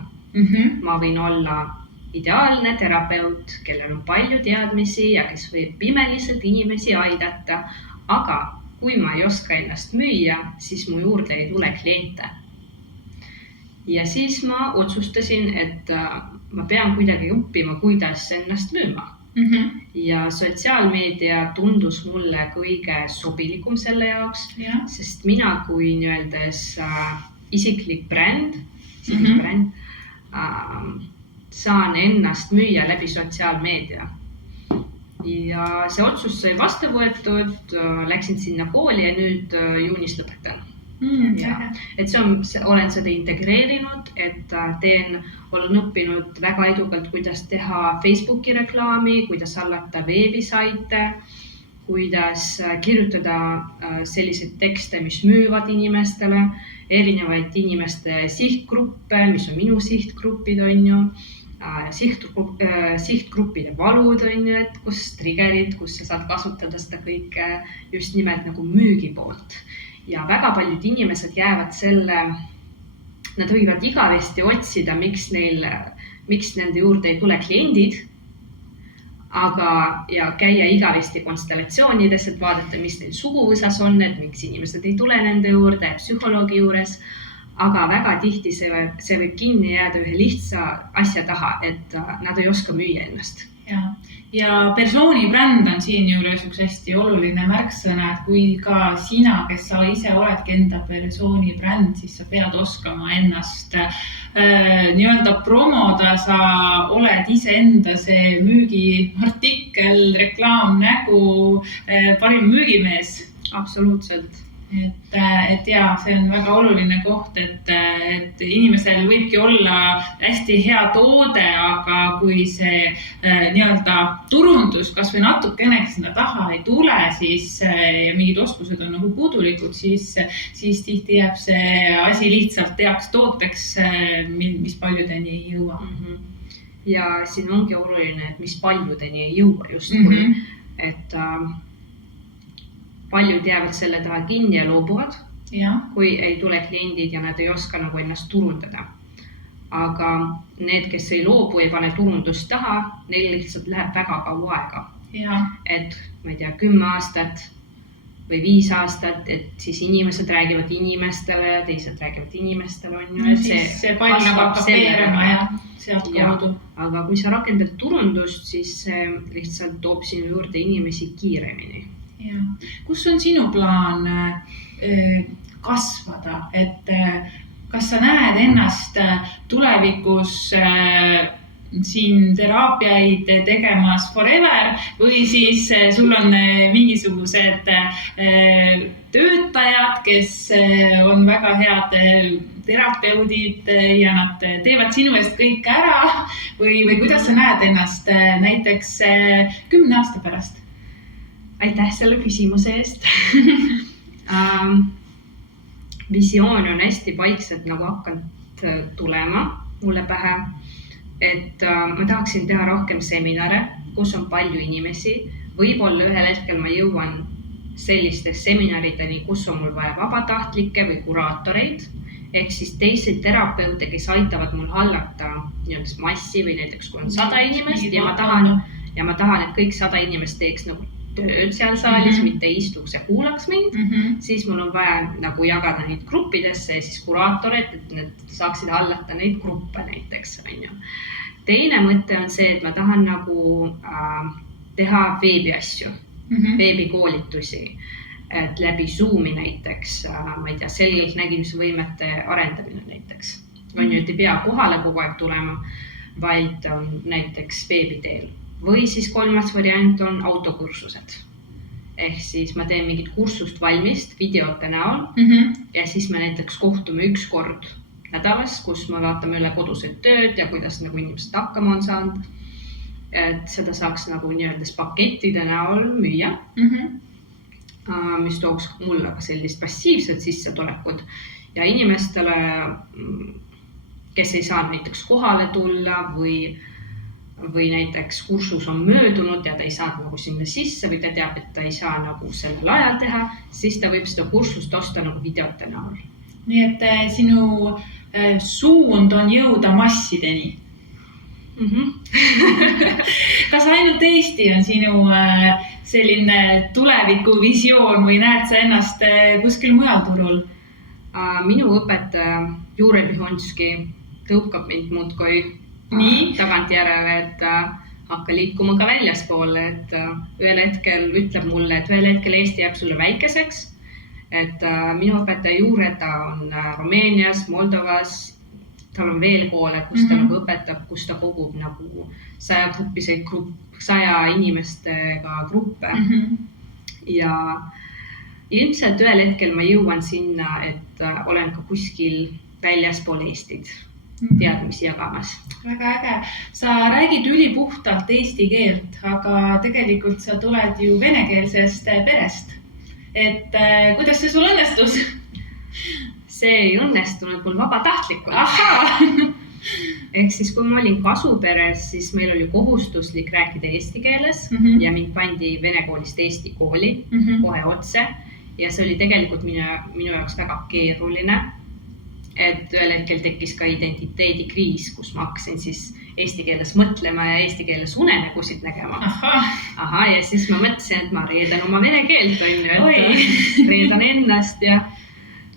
Ma võin olla ideaalne terapeut, kellel on palju teadmisi ja kes võib pimeliselt inimesi aidata, aga kui ma ei oska ennast müüa, siis mu juurde ei tule kliente. Ja siis ma otsustasin, et ma pean kuidagi õppima, kuidas ennast müüma. Ja sotsiaalmeedia tundus mulle kõige sobilikum selle jaoks, sest mina kui nii-öeldes isiklik bränd, saan ennast müüa läbi sotsiaalmeedia. Ja see otsus sai vastu võetud, läksin sinna kooli ja nüüd juunis lõpetan. Et olen seda integreerinud, et olen õppinud väga edukalt, kuidas teha Facebooki reklaami, kuidas hallata veebisaite, kuidas kirjutada selliseid tekste, mis müüvad inimestele, erinevaid inimeste sihtgruppe, mis on minu sihtgrupid, on ju, sihtgruppide valud, on ju, et kus triggerid, kus sa saad kasutada seda kõike just nimelt nagu müügi poolt. Ja väga paljud inimesed jäävad nad võivad igavesti otsida, miks nende juurde ei tule kliendid, ja käia igavesti konstellatsioonides, et vaadata, mis neil suguvõsas on, et miks inimesed ei tule nende juurde psühholoogi juures, aga väga tihti see võib kinni jääda ühe lihtsa asja taha, et nad ei oska müüa ennast. Ja persoonibränd on siin juures üks hästi oluline märksõna, et kui ka sina, kes sa ise oledki enda persoonibränd, siis sa pead oskama ennast nii-öelda promoda, sa oled iseenda see müügiartikkel, reklaam, nägu, parim müügimees. Absoluutselt. Et ja, see on väga oluline koht, et inimesel võibki olla hästi hea toode, aga kui see nii-öelda turundus kas või natukenegi sinna taha ei tule, siis ja mingid oskused on nagu puudulikud, siis tihti jääb see asi lihtsalt teaks tooteks, mis paljudeni ei jõua. Ja siin ongi oluline, et mis paljudeni ei jõua justkui, et paljud jäävad selle taha kinni ja loobuvad, kui ei tule kliendid ja nad ei oska nagu ennast turundada. Aga need, kes ei loobu, ei pane turundust taha, neil lihtsalt läheb väga kaua aega. Et ma ei tea, 10 aastat või 5 aastat, et siis inimesed räägivad inimestele, teised räägivad inimestele, on ju. Siis see pall nagu hakkab veerema ja sealt kaudu. Aga kui sa rakendad turundust, siis see lihtsalt toob sinu juurde inimesi kiiremini. Kus on sinu plaan kasvada, et kas sa näed ennast tulevikus siin teraapiaid tegemas forever või siis sul on mingisugused töötajad, kes on väga head terapeudid ja nad teevad sinu eest kõik ära või kuidas sa näed ennast näiteks 10 aasta pärast? Aitäh selle küsimuse eest. Visioon on hästi vaikselt nagu hakanud tulema mulle pähe, et ma tahaksin teha rohkem seminare, kus on palju inimesi. Võib-olla ühel hetkel ma jõuan selliste seminarideni, kus on mul vaja vabatahtlikke või kuraatoreid, ehk siis teised terapeute, kes aitavad mul hallata massi või näiteks kui on 100 inimest ja ma tahan, et kõik 100 inimest teeks nagu tööd seal saalis, mitte istuks ja kuulaks mind, siis mul on vaja nagu jagada neid gruppidesse ja siis kuraatorid, et need saaksid hallata neid gruppe näiteks. Teine mõte on see, et ma tahan nagu teha veebiasju, veebikoolitusi, et läbi Zoomi näiteks, ma ei tea, selgelt nägimisvõimete arendamine näiteks. On ju, et ei pea kohale kogu aeg tulema, vaid on näiteks veebiteel. Või siis 3. variant on autokursused. Ehk siis ma teen mingit kursust valmist videote näol ja siis me näiteks kohtume 1 kord nädalas, kus me vaatame üle kodused tööd ja kuidas nagu inimesed hakkama on saanud. Et seda saaks nagu nii-öelda pakettide näol müüa, mis tooks mulle ka sellist passiivset sissetulekut ja inimestele, kes ei saa näiteks kohale tulla või näiteks kursus on möödunud ja ta ei saa nagu sinna sisse või ta teab, et ta ei saa nagu sellel ajal teha, siis ta võib seda kursust osta nagu videote näol. Nii et sinu suund on jõuda massideni. Kas ainult Eesti on sinu selline tulevikuvisioon või näed sa ennast kuskil mujal turul? Minu õpetaja Jure Bihonski tõukab mind muudkui tagantjärele, et hakka liikuma ka väljaspoole, et ühel hetkel ütleb mulle, et ühel hetkel Eesti jääb sulle väikeseks, et minu õpetaja Jure, ta on Rumeenias, Moldovas, tal on veel koole, kus ta nagu õpetab, kus ta kogub nagu 100 inimestega gruppe ja ilmselt ühel hetkel ma jõuan sinna, et olen ka kuskil väljaspool Eestid. teadmisi jagamas. Väga äge. Sa räägid ülipuhtalt eesti keelt, aga tegelikult sa tuled ju venekeelsest perest. Et kuidas see sul õnnestus? See ei õnnestunud mul vabatahtlikult. Ahhaa! Ehk siis, kui ma olin kasuperes, siis meil oli kohustuslik rääkida eesti keeles ja mind pandi vene koolist eesti kooli kohe otse. Ja see oli tegelikult minu jaoks väga keeruline. Et ühel hetkel tekkis ka identiteedikriis, kus ma hakkasin siis eesti keeles mõtlema ja eesti keeles unenägusid nägema. Aha, ja siis ma mõtlesin, et ma reedan oma vene keelt, reedan ennast ja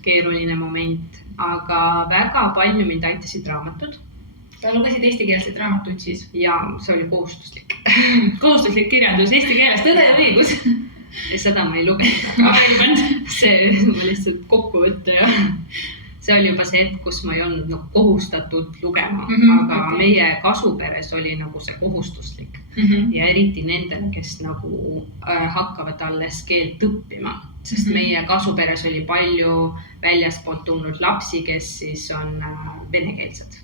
keeruline moment, aga väga palju mind aitasid raamatud. Sa lugesid eestikeelseid raamatuid siis? Ja see oli kohustuslik. Kohustuslik kirjandus eesti keeles, tõde ja õigus. Ja seda ma ei lugenud. See ma lihtsalt kokku võtta ja see oli juba see hetk, kus ma ei olnud kohustatud lugema, aga meie kasuperes oli nagu see kohustuslik ja eriti nendele, kes nagu hakkavad alles keelt õppima, sest meie kasuperes oli palju väljaspoolt tulnud lapsi, kes siis on venekeelsed.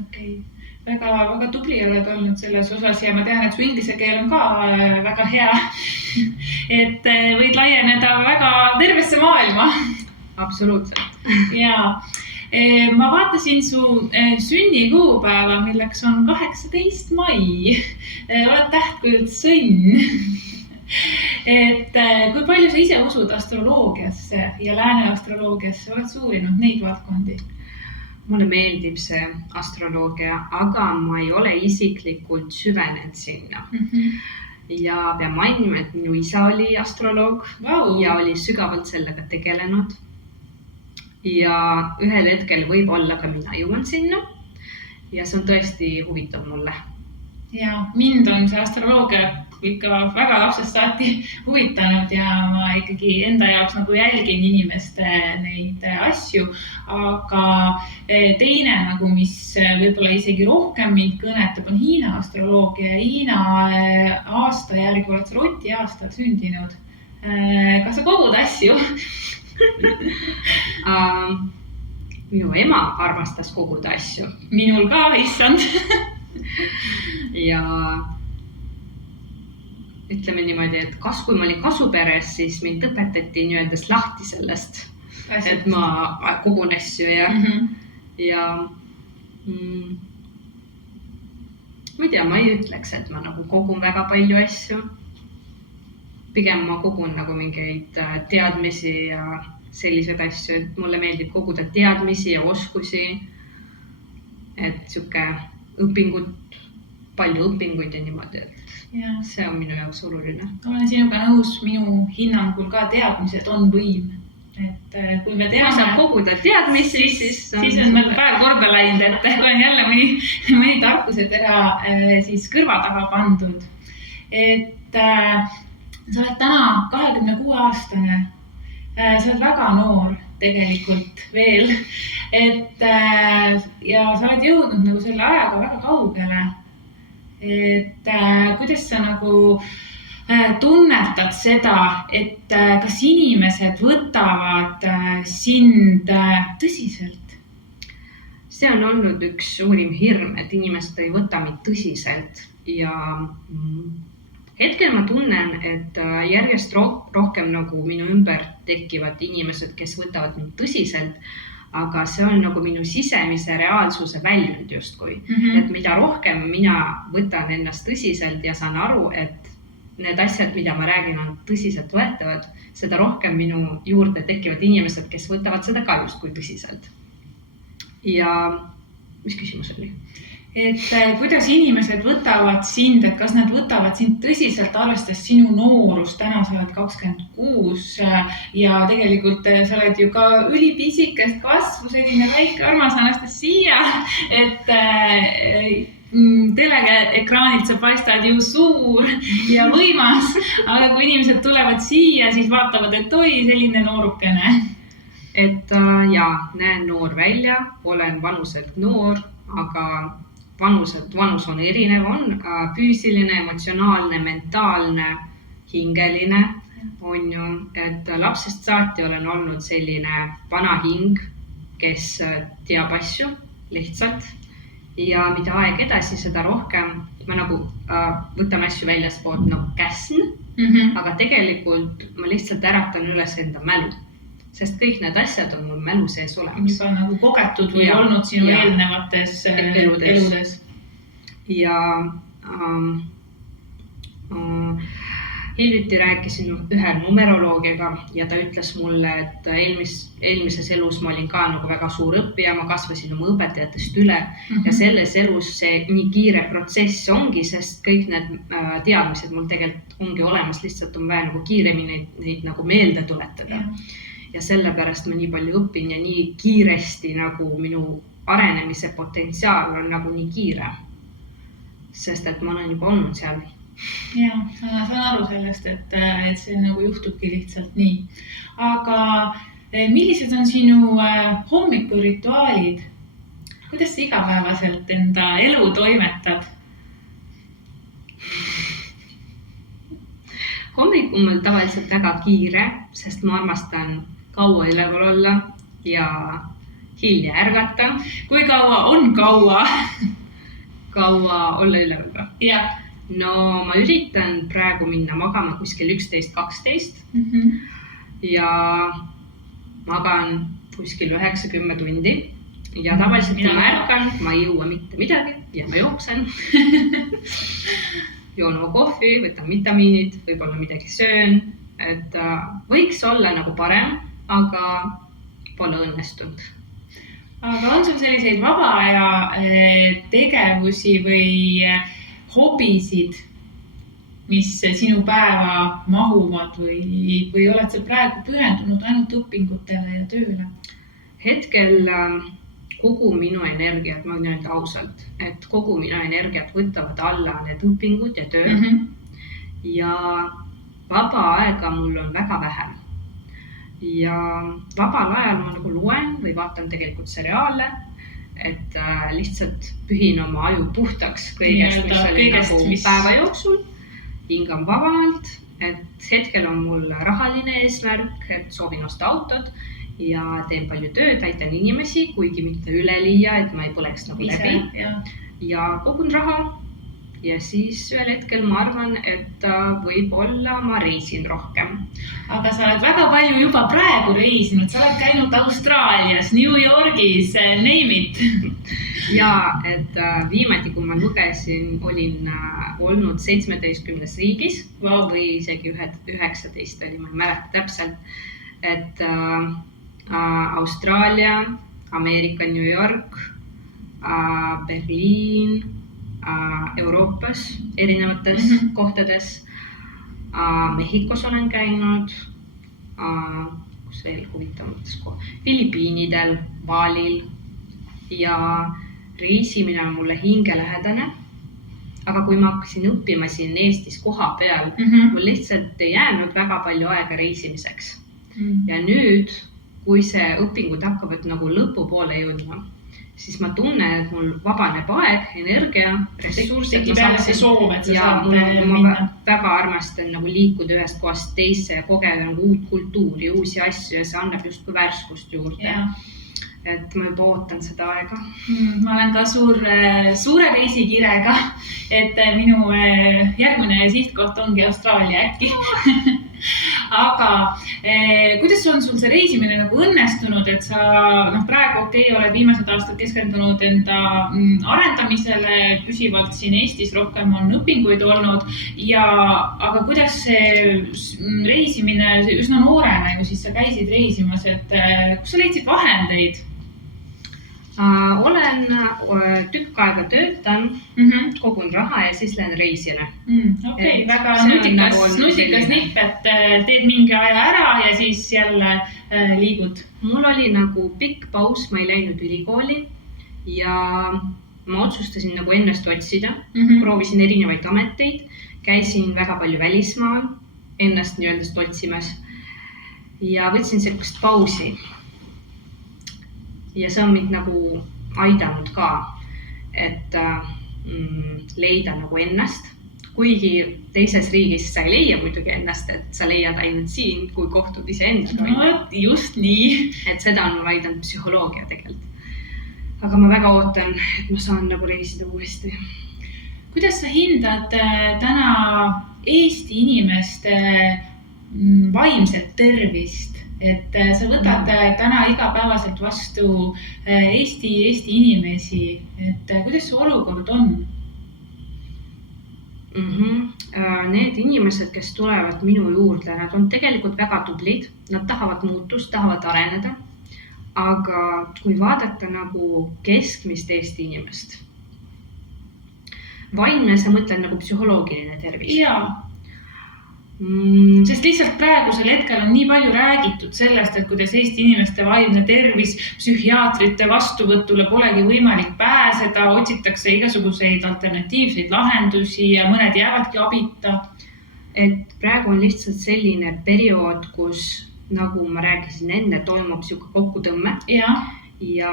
Okei. Väga tubli oled olnud selles osas ja ma tean, et su inglise keel on ka väga hea, et võid laieneda väga tervesse maailma. Absoluutselt. Ja ma vaatasin su sünnikuupäeva, milleks on 18. mai. Oled tähtkujult sõnn. Et kui palju sa ise usud astroloogiasse ja lääne astroloogiasse, oled sa uurinud neid valdkondi? Mulle meeldib see astroloogia, aga ma ei ole isiklikult süvenenud sinna. Ja pean mainima, et minu isa oli astroloog ja oli sügavalt sellega tegelenud. Ja ühel hetkel võib olla ka mina jõuan sinna ja see on tõesti huvitav mulle. Ja mind on see astroloogia ikka väga lapsest saati huvitanud ja ma ikkagi enda jaoks nagu jälgin inimeste neid asju, aga teine nagu, mis võib-olla isegi rohkem mind kõnetab, on Hiina astroloogia. Hiina aasta järgi oled sa roti aastal sündinud. Kas sa kogud asju? Minu ema armastas koguda asju. Minul ka, issand. Ja ütleme niimoodi, et kui ma olin kasuperes, siis mind õpetati nii-öeldes lahti sellest, et ma kogun asju ja ma ei tea, ma ei ütleks, et ma nagu kogun väga palju asju. Pigem ma kogun nagu mingeid teadmisi ja sellised asju, et mulle meeldib koguda teadmisi ja oskusi, et siuke palju õpinguid ja niimoodi, et see on minu jaoks oluline. Olen sinuga nõus, minu hinnangul ka teadmised on võim. Et kui me teame... Kui saab koguda teadmisi, siis on meil päev korda läinud, et kui on jälle mõni tarkusetera siis kõrva taha pandud. Et sa oled täna 26-aastane. Sa oled väga noor tegelikult veel. Ja sa oled jõudnud nagu selle ajaga väga kaugele. Et kuidas sa nagu tunnetad seda, et kas inimesed võtavad sind tõsiselt? See on olnud üks suurim hirm, et inimesed ei võta mind tõsiselt ja hetkel ma tunnen, et järjest rohkem nagu minu ümber tekivad inimesed, kes võtavad mind tõsiselt, aga see on nagu minu sisemise reaalsuse väljund justkui. Et mida rohkem mina võtan ennast tõsiselt ja saan aru, et need asjad, mida ma räägin, on tõsiselt võetavad, seda rohkem minu juurde tekivad inimesed, kes võtavad seda ka justkui tõsiselt. Ja mis küsimus oli? Et kuidas inimesed võtavad sind, et kas nad võtavad sind tõsiselt arvestades sinu noorus, täna sa oled 26 ja tegelikult sa oled ju ka ülipisikest kasvu, selline väike armas Anastasia, et teleekraanilt sa paistad ju suur ja võimas, aga kui inimesed tulevad siia, siis vaatavad, et oi, selline noorukene. Et näen noor välja, olen vanuselt noor, aga vanus on erinev, on füüsiline, emotsionaalne, mentaalne, hingeline, on ju, et lapsest saati olen olnud selline vana hing, kes teab asju lihtsalt. Ja mida aeg edasi, seda rohkem ma nagu võtan asju väljaspoolt nagu käsn, aga tegelikult ma lihtsalt äratan üles enda mälu, sest kõik need asjad on mul mälu sees olemas. Juba nagu kogetud või olnud sinu eelnevates eludes. Ja hiljuti rääkisin ühe numeroloogiga ja ta ütles mulle, et eelmises elus ma olin ka nagu väga suur õppija, ma kasvasin oma õpetajatest üle ja selles elus see nii kiire protsess ongi, sest kõik need teadmised mul tegelikult ongi olemas, lihtsalt on vaja nagu kiiremini neid nagu meelde tuletada. Ja sellepärast ma nii palju õpin ja nii kiiresti nagu minu arenemise potentsiaal on nagu nii kiire, sest et ma olen juba olnud seal. Ja, saan aru sellest, et see nagu juhtubki lihtsalt nii. Aga millised on sinu hommikurituaalid? Kuidas sa igapäevaselt enda elu toimetad? Hommik on mul tavaliselt väga kiire, sest ma armastan kaua üleval olla ja hilja ärgata. Kui kaua on kaua? Kaua olla üleval. Ja. No ma üritan praegu minna magama kuskil 11-12 ja magan kuskil 9-10 tundi ja tavaliselt kui ma ärkan, ma ei jõua mitte midagi ja ma jooksen. Joon oma kohvi, võtan vitamiinid, võib-olla midagi söön, et võiks olla nagu parem, aga pole õnnestunud. Aga on sul selliseid vaba aja tegevusi või hobisid, mis sinu päeva mahuvad või oled sa praegu pühendunud ainult õpingutele ja tööle? Hetkel kogu minu energiat, ma võin öelda ausalt, et kogu minu energiat võtavad alla need õpingud ja töö ja vaba aega mul on väga vähe. Ja vabal ajal ma nagu loen või vaatan tegelikult seriaale, et lihtsalt pühin oma aju puhtaks kõigest, mis oli nagu päeva jooksul, hingan vabalt, et hetkel on mul rahaline eesmärk, et soovin osta autot ja teen palju tööd, aitan inimesi, kuigi mitte üleliia, et ma ei põleks nagu läbi ja kogun raha ja siis ühel hetkel ma arvan, et võib-olla ma reisin rohkem. Aga sa oled väga palju juba praegu reisinud, sa oled käinud Austraalias, New Yorgis, name it. Ja, et viimati, kui ma lugesin, olin olnud 17 riigis või isegi 19 oli, ma ei mäleta täpselt, et Austraalia, Ameerika, New York, Berliin, Euroopas erinevates kohtades, Mehhikos olen käinud, kus veel huvitavates Filipiinidel, Balil ja reisimine on mulle hingelähedane. Aga kui ma hakkasin õppima siin Eestis koha peal, mul lihtsalt ei jäänud väga palju aega reisimiseks. Ja nüüd, kui see õpingud hakkavad nagu lõpupoole jõudma, siis ma tunnen, et mul vabaneb aeg, energia, ressursid. Ma väga armastan nagu liikuda ühest kohast teisse ja kogeda nagu uut kultuuri, uusi asju ja see annab just kui värskust juurde. Et ma juba ootan seda aega. Ma olen ka suure reisikirega, et minu järgmine sihtkoht ongi Austraalia äkki. Aga kuidas on sul see reisimine nagu õnnestunud, et sa praegu oled viimased aastad keskendunud enda arendamisele, püsivalt siin Eestis rohkem on õpinguid olnud, aga kuidas see reisimine üsna noorena, kui siis sa käisid reisimas, et kus sa leidsid vahendeid? Olen tükk aega töötan, kogun raha ja siis lähen reisile. Okei, väga nutikas nipp, et teed mingi aja ära ja siis jälle liigud. Mul oli nagu pikk paus, ma ei läinud ülikooli ja ma otsustasin nagu ennast otsida, proovisin erinevaid ameteid, käisin väga palju välismaal, ennast nii-öeldest otsimas ja võtsin sellist pausi. Ja see on mind nagu aidanud ka, et leida nagu ennast, kuigi teises riigis sa ei leia muidugi ennast, et sa leiad ainult siin, kui kohtud ise endaga. Just nii. Et seda on mul aidanud psühholoogia tegelikult. aga ma väga ootan, et ma saan nagu reisida uuesti. Kuidas sa hindad täna Eesti inimeste vaimset tervist, et sa võtad täna igapäevaselt vastu Eesti inimesi, et kuidas su olukord on? Need inimesed, kes tulevad minu juurde, nad on tegelikult väga tublid, nad tahavad muutust, tahavad areneda, aga kui vaadata nagu keskmist Eesti inimest, vaimne, sa mõtled nagu psühholoogiline tervis. Jaa. Sest lihtsalt praegusel hetkel on nii palju räägitud sellest, et kuidas Eesti inimeste vaimne tervis, psühhiaatrite vastuvõtule polegi võimalik pääseda, otsitakse igasuguseid alternatiivseid lahendusi ja mõned jäävadki abita. Et praegu on lihtsalt selline periood, kus, nagu ma rääkisin enne, toimub siuke kokkutõmme ja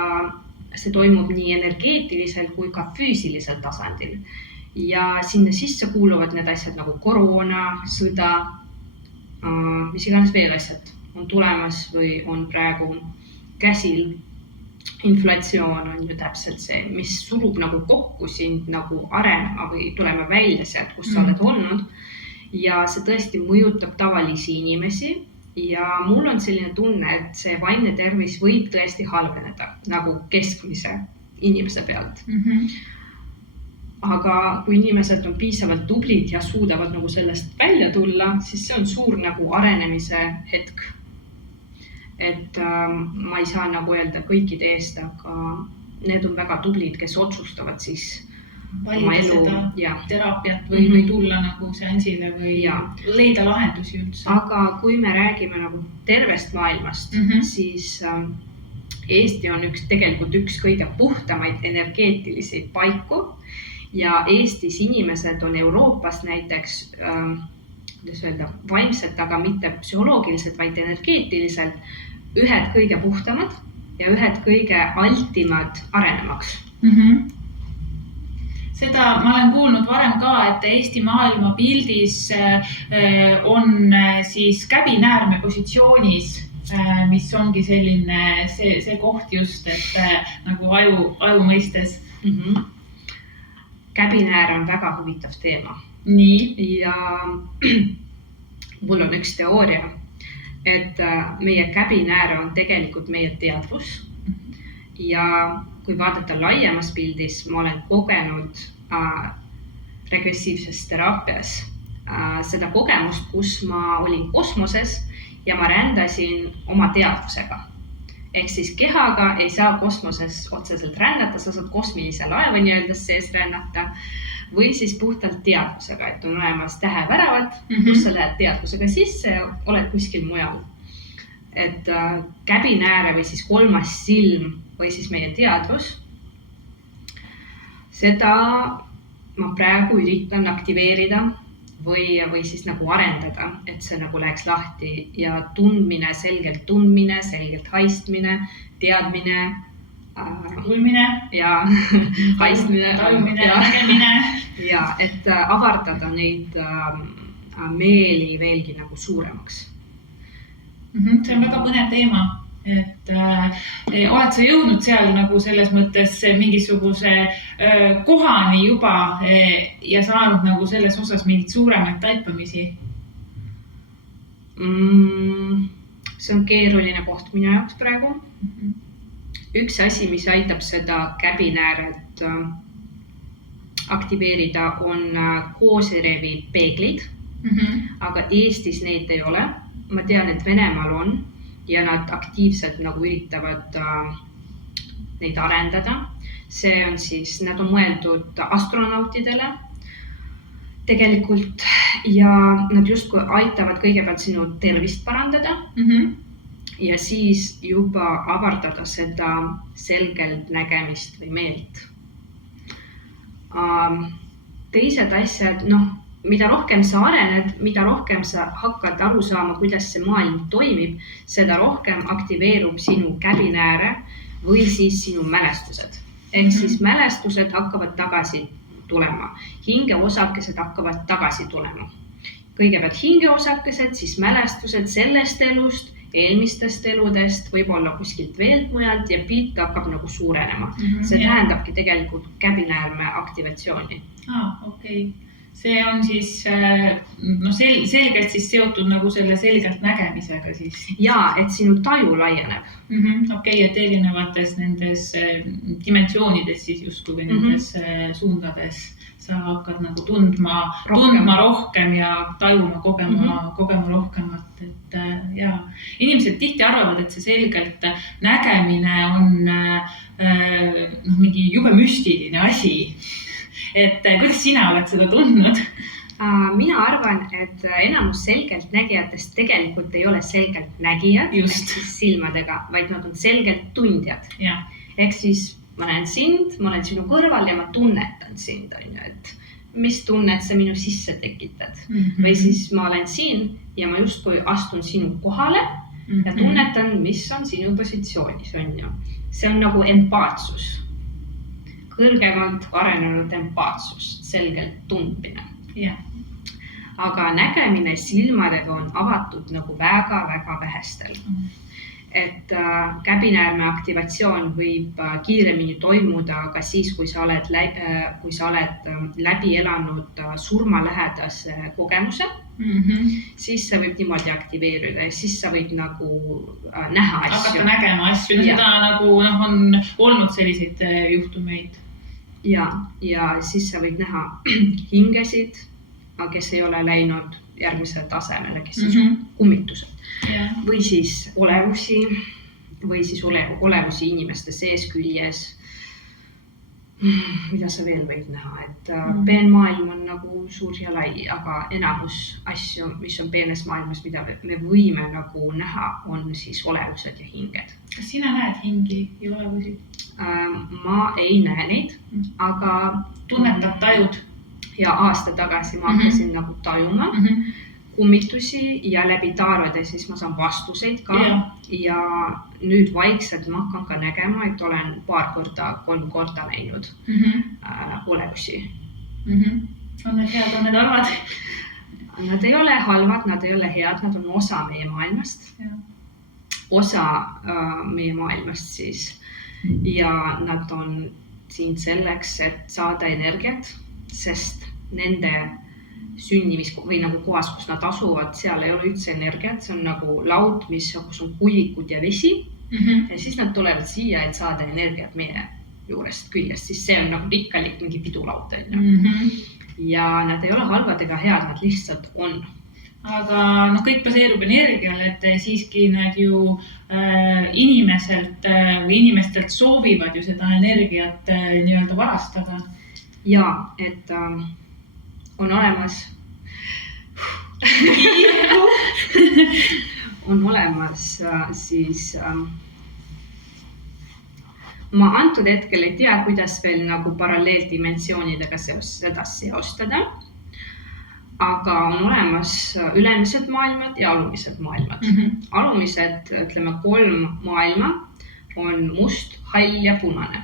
see toimub nii energeetilisel kui ka füüsilisel tasandil. Ja sinna sisse kuuluvad need asjad nagu koroona, sõda, mis iganes veel asjad on tulemas või on praegu käsil. Inflatsioon on ju täpselt see, mis surub nagu kokku sind nagu arenema või tulema välja sealt, kus sa oled olnud. Ja see tõesti mõjutab tavalisi inimesi ja mul on selline tunne, et see vaimne tervis võib tõesti halveneda nagu keskmise inimese pealt. Aga kui inimesed on piisavalt tublid ja suudavad nagu sellest välja tulla, siis see on suur nagu arenemise hetk. Et ma ei saa nagu öelda kõikide eest, aga need on väga tublid, kes otsustavad siis valida seda teraapiat või tulla nagu seansile või leida lahendusi üldse. Aga kui me räägime nagu tervest maailmast, siis Eesti on tegelikult üks kõige puhtamaid energeetilisi paiku. Ja Eestis inimesed on Euroopas näiteks vaimselt, aga mitte psühholoogiliselt, vaid energeetiliselt ühed kõige puhtamad ja ühed kõige altimad arenemaks. Seda ma olen kuulnud varem ka, et Eesti maailma pildis on siis käbinäärme positsioonis, mis ongi selline see koht just, et nagu aju mõistes. Käbinäär on väga huvitav teema. Nii. Ja mul on üks teooria, et meie käbinäär on tegelikult meie teadvus. Ja kui vaadata laiemas pildis, ma olen kogenud regressiivses teraapias seda kogemust, kus ma olin kosmoses ja ma rändasin oma teadvusega. Ehk siis kehaga ei saa kosmoses otseselt rännata, sa saad kosmilise laeva nii-öelda sees rännata või siis puhtalt teadvusega, et on olemas täheväravad, kus sa lähed teadvusega sisse ja oled kuskil mujal. Et käbinääre või siis kolmas silm või siis meie teadvus, seda ma praegu üritan aktiveerida või siis nagu arendada, et see nagu läheks lahti ja tundmine, selgelt haistmine, teadmine, kuulmine ja haistmine, tajumine, nägemine. Ja et avardada neid meeli veelgi nagu suuremaks. See on väga põnev teema, et oled sa jõudnud seal nagu selles mõttes mingisuguse kohani juba ja saanud nagu selles osas mingit suuremaid taipamisi? See on keeruline koht minu jaoks praegu. Üks asi, mis aitab seda käbinääret aktiveerida, on Koosirevi peeglid, aga Eestis neid ei ole. Ma tean, et Venemaal on ja nad aktiivselt nagu üritavad neid arendada. See on siis, nad on mõeldud astronautidele tegelikult ja nad justkui aitavad kõigepealt sinu tervist parandada ja siis juba avardada seda selgelt nägemist või meelt. Teised asjad, mida rohkem sa arened, mida rohkem sa hakkad aru saama, kuidas see maailm toimib, seda rohkem aktiveerub sinu käbinääre või siis sinu mälestused. Ehk siis mälestused hakkavad tagasi tulema. Hingeosakesed hakkavad tagasi tulema. Kõigepealt hingeosakesed, siis mälestused sellest elust eelmistest eludest, võib-olla kuskilt veelt mujalt ja pilt hakkab nagu suurenema. See tähendabki tegelikult käbinäärme aktivatsiooni. Okei. See on siis selgelt siis seotud nagu selle selgelt nägemisega siis. Ja, et sinu taju laieneb. Okei, et erinevates nendes dimensioonides siis justkui või nendes suundades sa hakkad nagu tundma rohkem ja tajuma kogema rohkemat. Et inimesed tihti arvavad, et see selgelt nägemine on mingi jube müstiline asi. Et kuidas sina oled seda tundnud? Mina arvan, et enamus selgelt nägijatest tegelikult ei ole selgelt nägijad silmadega, vaid nad on selgelt tundjad. Ehk siis ma näen sind, ma olen sinu kõrval ja ma tunnetan sind, et mis tunnet sa minu sisse tekitad. Või siis ma olen siin ja ma justkui astun sinu kohale ja tunnetan, mis on sinu positsioonis. See on nagu empaatsus. Kõrgemalt arenenud empaatsus, selgelt tundmine. Aga nägemine silmadega on avatud nagu väga-väga vähestel. Et käbinäärme aktivatsioon võib kiiremini toimuda ka siis, kui sa oled läbi elanud surmalähedase kogemuse, siis sa võib niimoodi aktiveerida ja siis sa võid nagu näha asju. Hakata nägema asju, seda nagu on olnud selliseid juhtumeid. Ja siis sa võid näha hingesid, kes ei ole läinud järgmise tasemele, kes siis kummitused. Või siis olevusi inimeste sees, küljes. Mida sa veel võid näha, et peenmaailm on nagu suur ja lai, aga enamus asju, mis on peenes maailmas, mida me võime nagu näha, on siis olevused ja hinged. Kas sina näed hingi ja olevusi? Ma ei näe neid, aga tunnetad, tajud? Ja aasta tagasi ma hakkasin nagu tajuma kummitusi ja läbi taarode siis ma saan vastuseid ka ja nüüd vaikselt ma hakkan ka nägema, et olen 3 korda näinud olevusi. On need head, on need halvad? Nad ei ole halvad, nad ei ole head, nad on osa meie maailmast. Osa meie maailmast siis ja nad on siin selleks, et saada energiat, sest nende sünnimis või nagu kohas, kus nad asuvad, seal ei ole üldse energiat, see on nagu laud, kus on kuivikud ja vesi ja siis nad tulevad siia, et saada energiat meie juurest küljest, siis see on nagu rikkalik mingi pidulaud. Ja nad ei ole halvad ega head, nad lihtsalt on. Aga kõik baseerub energial, et siiski nad ju inimestelt soovivad ju seda energiat nii-öelda varastada. Ja, et on olemas siis ma antud hetkel ei tea, kuidas veel nagu paralleeldimensioonidega seda seostada, aga on olemas ülemised maailmad ja alumised maailmad. Alumised, ütleme 3 maailma on must, hall ja punane.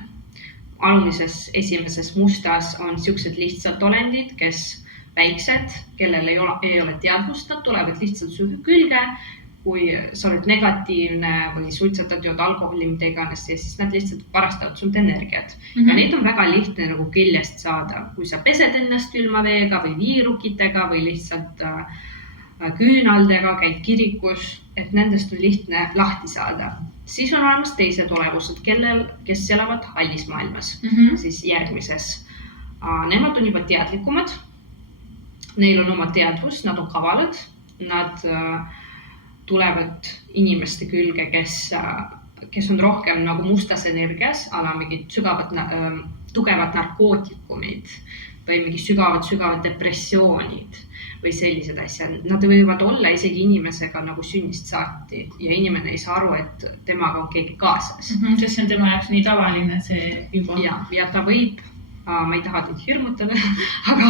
Alumises esimeses mustas on siuksed lihtsalt olendid, kes väiksed, kellel ei ole teadvust, nad tulevad lihtsalt su külge, kui sa oled negatiivne või suitsetad jood alkoholi, mida iganes, ja siis nad lihtsalt varastavad sult energiat. Ja neid on väga lihtne nagu küljest saada, kui sa pesed ennast külma veega või viirukitega või lihtsalt küünaldega, käid kirikus, et nendest on lihtne lahti saada. Siis on olemas teised olevused, kes elavad hallis maailmas, siis järgmises. Nemad on juba teadlikumad, neil on oma teadvus, nad on kavalad, nad tulevad inimeste külge, kes on rohkem nagu mustas energias, ala mingid tugevad narkootikumid või mingi sügavad depressioonid või sellised asjad. Nad võivad olla isegi inimesega nagu sünnist saati ja inimene ei saa aru, et temaga on keegi kaasas. Sest see on tema jaoks nii tavaline see juba. Ja ta võib, ma ei taha teid hirmutada, aga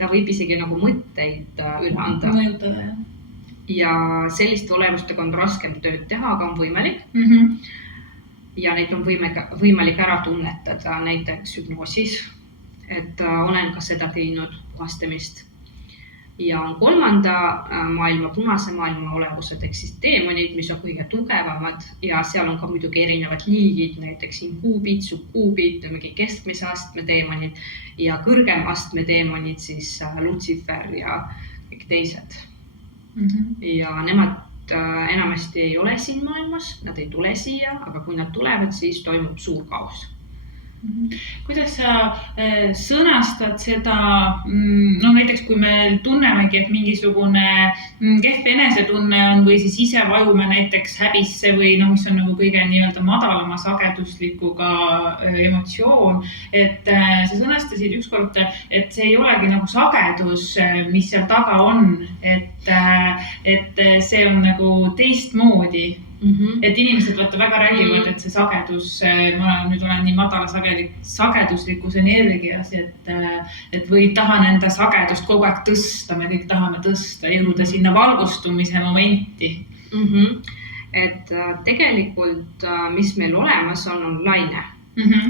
ta võib isegi nagu mõtteid üle anda. Mõjutada, jah. Ja selliste olemustega on raskem tööd teha, aga on võimalik. Ja neid on võimalik ära tunnetada näiteks hüpnoosis, et olen ka seda teinud puhastamist. ja on kolmanda maailma, punase maailma olevused ehk siis teemonid, mis on kõige tugevamad ja seal on ka muidugi erinevad liigid, näiteks inkuubid, subkuubid, mingi keskmise astme teemonid ja kõrgem astme teemonid, siis Lucifer ja kõik teised. Ja nemad enamasti ei ole siin maailmas, nad ei tule siia, aga kui nad tulevad, siis toimub suur kaos. Kuidas sa sõnastad seda, näiteks kui me tunnemegi, et mingisugune kehv enesetunne on või siis ise vajume näiteks häbisse või mis on nagu kõige nii-öelda madalama sageduslikuga emotsioon, et sa sõnastasid ükskord, et see ei olegi nagu sagedus, mis seal taga on, et see on nagu teistmoodi. Et inimesed väga räägivad, et see sagedus, ma nüüd olen nii madala sageduslikus energias, et või tahan enda sagedust kogu aeg tõsta, me kõik tahame tõsta, jõuda sinna valgustumise momenti. Et tegelikult, mis meil olemas on laine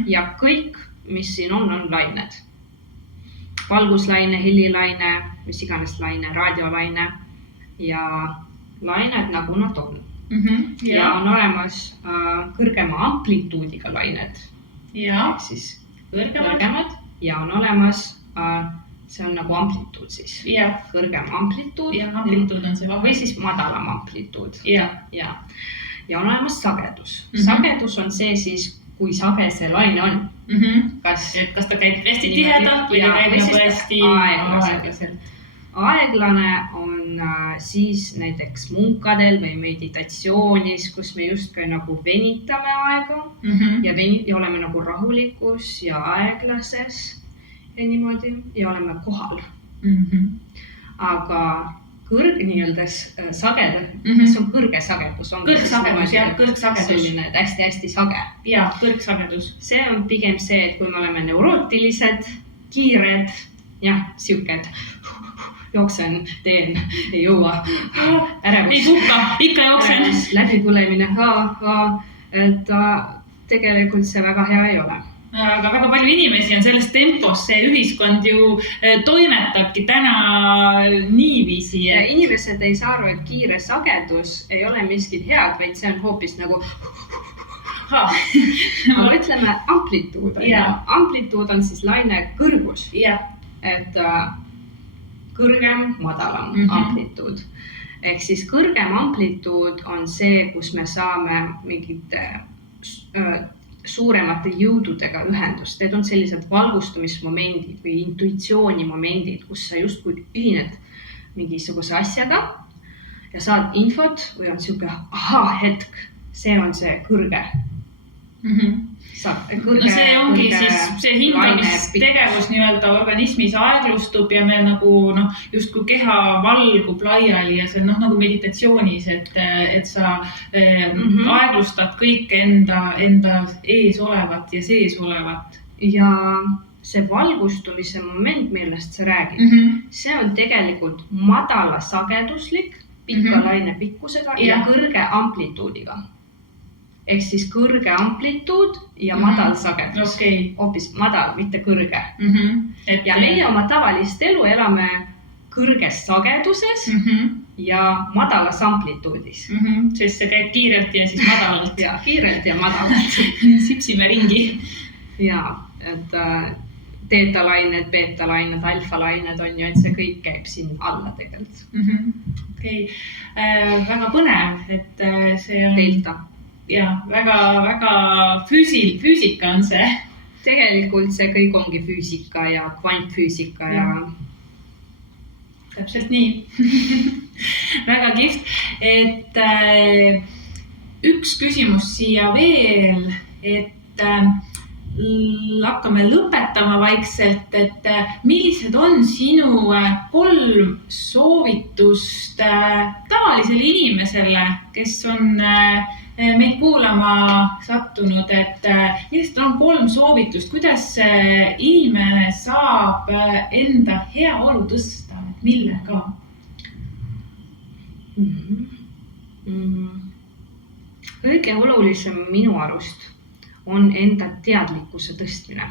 ja kõik, mis siin on lained. Valguslaine, helilaine, mis iganes laine, raadiolaine ja lained nagu nad on. Ja on olemas kõrgema amplituudiga lained. Ja, siis kõrgemad ja on olemas, see on nagu amplituud siis. Kõrgem amplituud. Ja amplituud on see vahe. Või siis madalam amplituud. Ja on olemas sagedus. Sagedus on see siis, kui sage see laine on. Kas ta käib hästi tihedalt või ta käib nagu hästi aeglaselt? Aeglane on siis näiteks munkadel või meditatsioonis, kus me justkui nagu venitame aega ja oleme nagu rahulikus ja aeglases ja niimoodi ja oleme kohal. Aga nii-öelda sagedus, see on kõrge sagedus. Kõrgsagedus, jah, kõrgsagedus. Selline hästi sage. Ja, kõrgsagedus. See on pigem see, et kui me oleme neurootilised, kiired, jah, siuked, jooksen, teen, ei jõua, ärevus. Ei puhka, ikka jooksen. Läbipõlemine, et tegelikult see väga hea ei ole. Aga väga palju inimesi on selles tempos, see ühiskond ju toimetabki täna niiviisi. Ja inimesed ei saa aru, et kiire sagedus ei ole miskit head, vaid see on hoopis nagu aga ütleme amplituud. Amplituud on siis laine kõrgus. Et kõrgem, madalam amplituud. Ehk siis kõrgem amplituud on see, kus me saame mingite suuremate jõududega ühendust. Need on sellised valgustumismomendid või intuitsioonimomendid, kus sa justkui ühined mingisuguse asjaga ja saad infot või on siuke hetk. See on see kõrge. See ongi siis see hingamistegevus nii-öelda organismis aeglustub ja me nagu justkui keha valgub laiali ja see on nagu meditatsioonis, et sa aeglustad kõik enda ees olevat ja sees olevat. Ja see valgustumise moment, millest sa räägid, see on tegelikult madala sageduslik, pika laine pikkusega ja kõrge amplituudiga. Ehk siis kõrge amplituud ja madal sagedus. Hoopis madal, mitte kõrge. Ja meie oma tavalist elu elame kõrges sageduses ja madalas amplituudis. Sest see käib kiirelt ja siis madalalt. Ja kiirelt ja madalalt. Sipsime ringi. Ja, et teetalained, beetalained, alfalained on ju, et see kõik käib siin alla tegelikult. Väga põnev, et see on... Delta. Ja, väga füüsika on see. Tegelikult see kõik ongi füüsika ja kvantfüüsika ja... Täpselt nii. Väga kihvt, et üks küsimus siia veel, et hakkame lõpetama vaikselt, et millised on sinu 3 soovitust tavalisele inimesele, kes on meid kuulama sattunud, et millised on 3 soovitust, kuidas inimene saab enda heaolu tõsta, millega? Kõige olulisem minu arust on enda teadlikkuse tõstmine.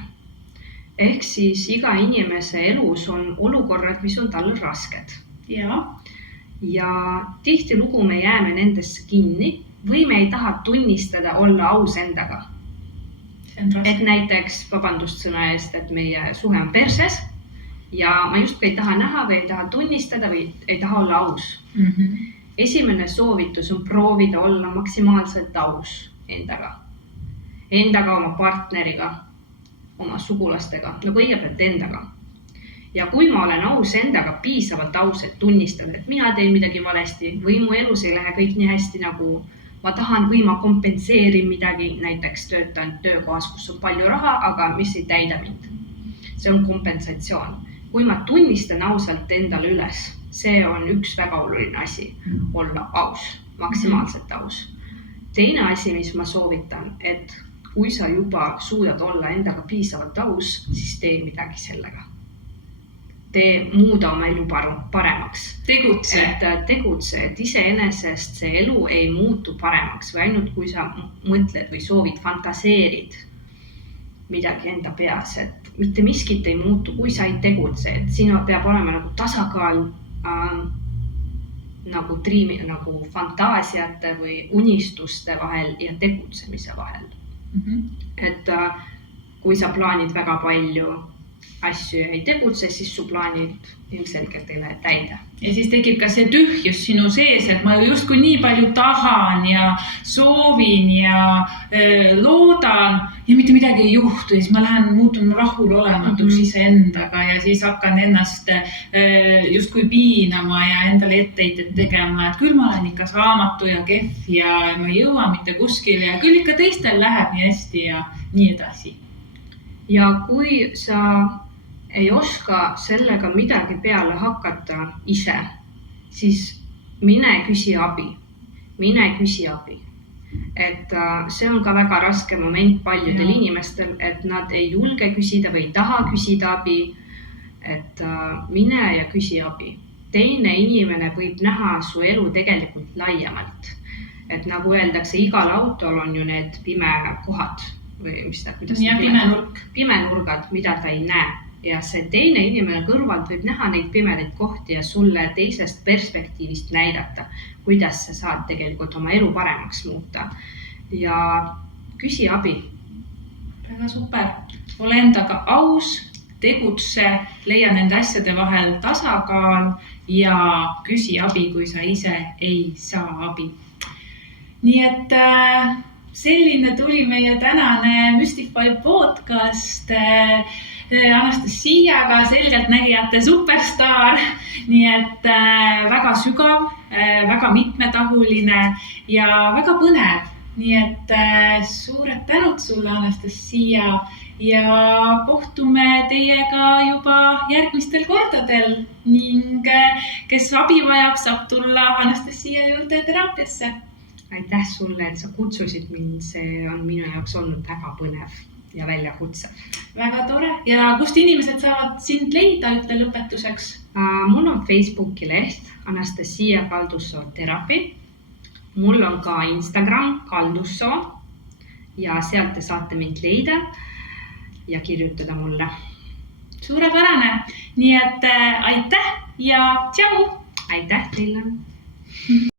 Ehk siis iga inimese elus on olukorrad, mis on talle rasked. ja tihtilugu me jääme nendesse kinni või me ei taha tunnistada olla aus endaga. Et näiteks, vabandust sõna eest, et meie suhe on perses ja ma justkui ei taha näha või ei taha tunnistada või ei taha olla aus. Esimene soovitus on proovida olla maksimaalselt aus endaga, oma partneriga, oma sugulastega, no kõigepealt endaga. Ja kui ma olen aus endaga, piisavalt aus, et tunnistada, et mina teen midagi valesti või mu elus ei lähe kõik nii hästi, nagu ma tahan või ma kompenseerin midagi, näiteks töötan töökohas, kus on palju raha, aga mis ei täida mind. See on kompensatsioon. Kui ma tunnistan ausalt endale üles, see on üks väga oluline asi, olla aus, maksimaalselt aus. Teine asi, mis ma soovitan, et kui sa juba suudad olla endaga piisavalt aus, siis tee midagi sellega. Muuda oma elu paremaks. Tegutse, et iseenesest see elu ei muutu paremaks või ainult kui sa mõtled või soovid, fantaseerid midagi enda peas, et mitte miskit ei muutu, kui sa ei tegutse, et siin peab olema nagu tasakaal nagu fantaasiate või unistuste vahel ja tegutsemise vahel. Et kui sa plaanid väga palju asju ja ei tegutse, siis su plaanid ilmselgelt ei lähe täide. Ja siis tekib ka see tühjus sinu sees, et ma justkui nii palju tahan ja soovin ja loodan ja mitte midagi ei juhtu. Siis ma muutun rahulolematuks iseendaga ja siis hakkan ennast justkui piinama ja endale etteheited tegema, et küll ma olen ikka saamatu ja kehv ja ma ei jõua mitte kuskile ja küll ikka teistel läheb nii hästi ja nii edasi. Ja kui sa ei oska sellega midagi peale hakata ise, siis mine küsi abi. Et see on ka väga raske moment paljudel inimestel, et nad ei julge küsida või ei taha küsida abi, et mine ja küsi abi. Teine inimene võib näha su elu tegelikult laiemalt. Et nagu öeldakse, igal autol on ju need pimekohad või pimenurgad, mida ta ei näe. Ja see teine inimene kõrvalt võib näha neid pimedaid kohti ja sulle teisest perspektiivist näidata, kuidas sa saad tegelikult oma elu paremaks muuta. Ja küsi abi. Väga super. Ole endaga aus, tegutse, leia nende asjade vahel tasakaal ja küsi abi, kui sa ise ei saa abi. Nii et selline tuli meie tänane Mystify podcast Anastasiaga, selgeltnägijate superstaar, nii et väga sügav, väga mitmetahuline ja väga põnev. Nii et suured tänud sulle, Anastasia, ja kohtume teiega juba järgmistel kordadel ning kes abi vajab, saab tulla Anastasia juurde teraapiasse. Aitäh sulle, et sa kutsusid mind, see on minu jaoks olnud väga põnev ja väljakutse. Väga tore. Ja kust inimesed saavad sind leida, ütle lõpetuseks? Mul on Facebooki leht Anastasia Kaldussoo teraapi. Mul on ka Instagram Kaldussoo ja sealt te saate mind leida ja kirjutada mulle. Suurepärane. Nii et aitäh ja tšau! Aitäh teile!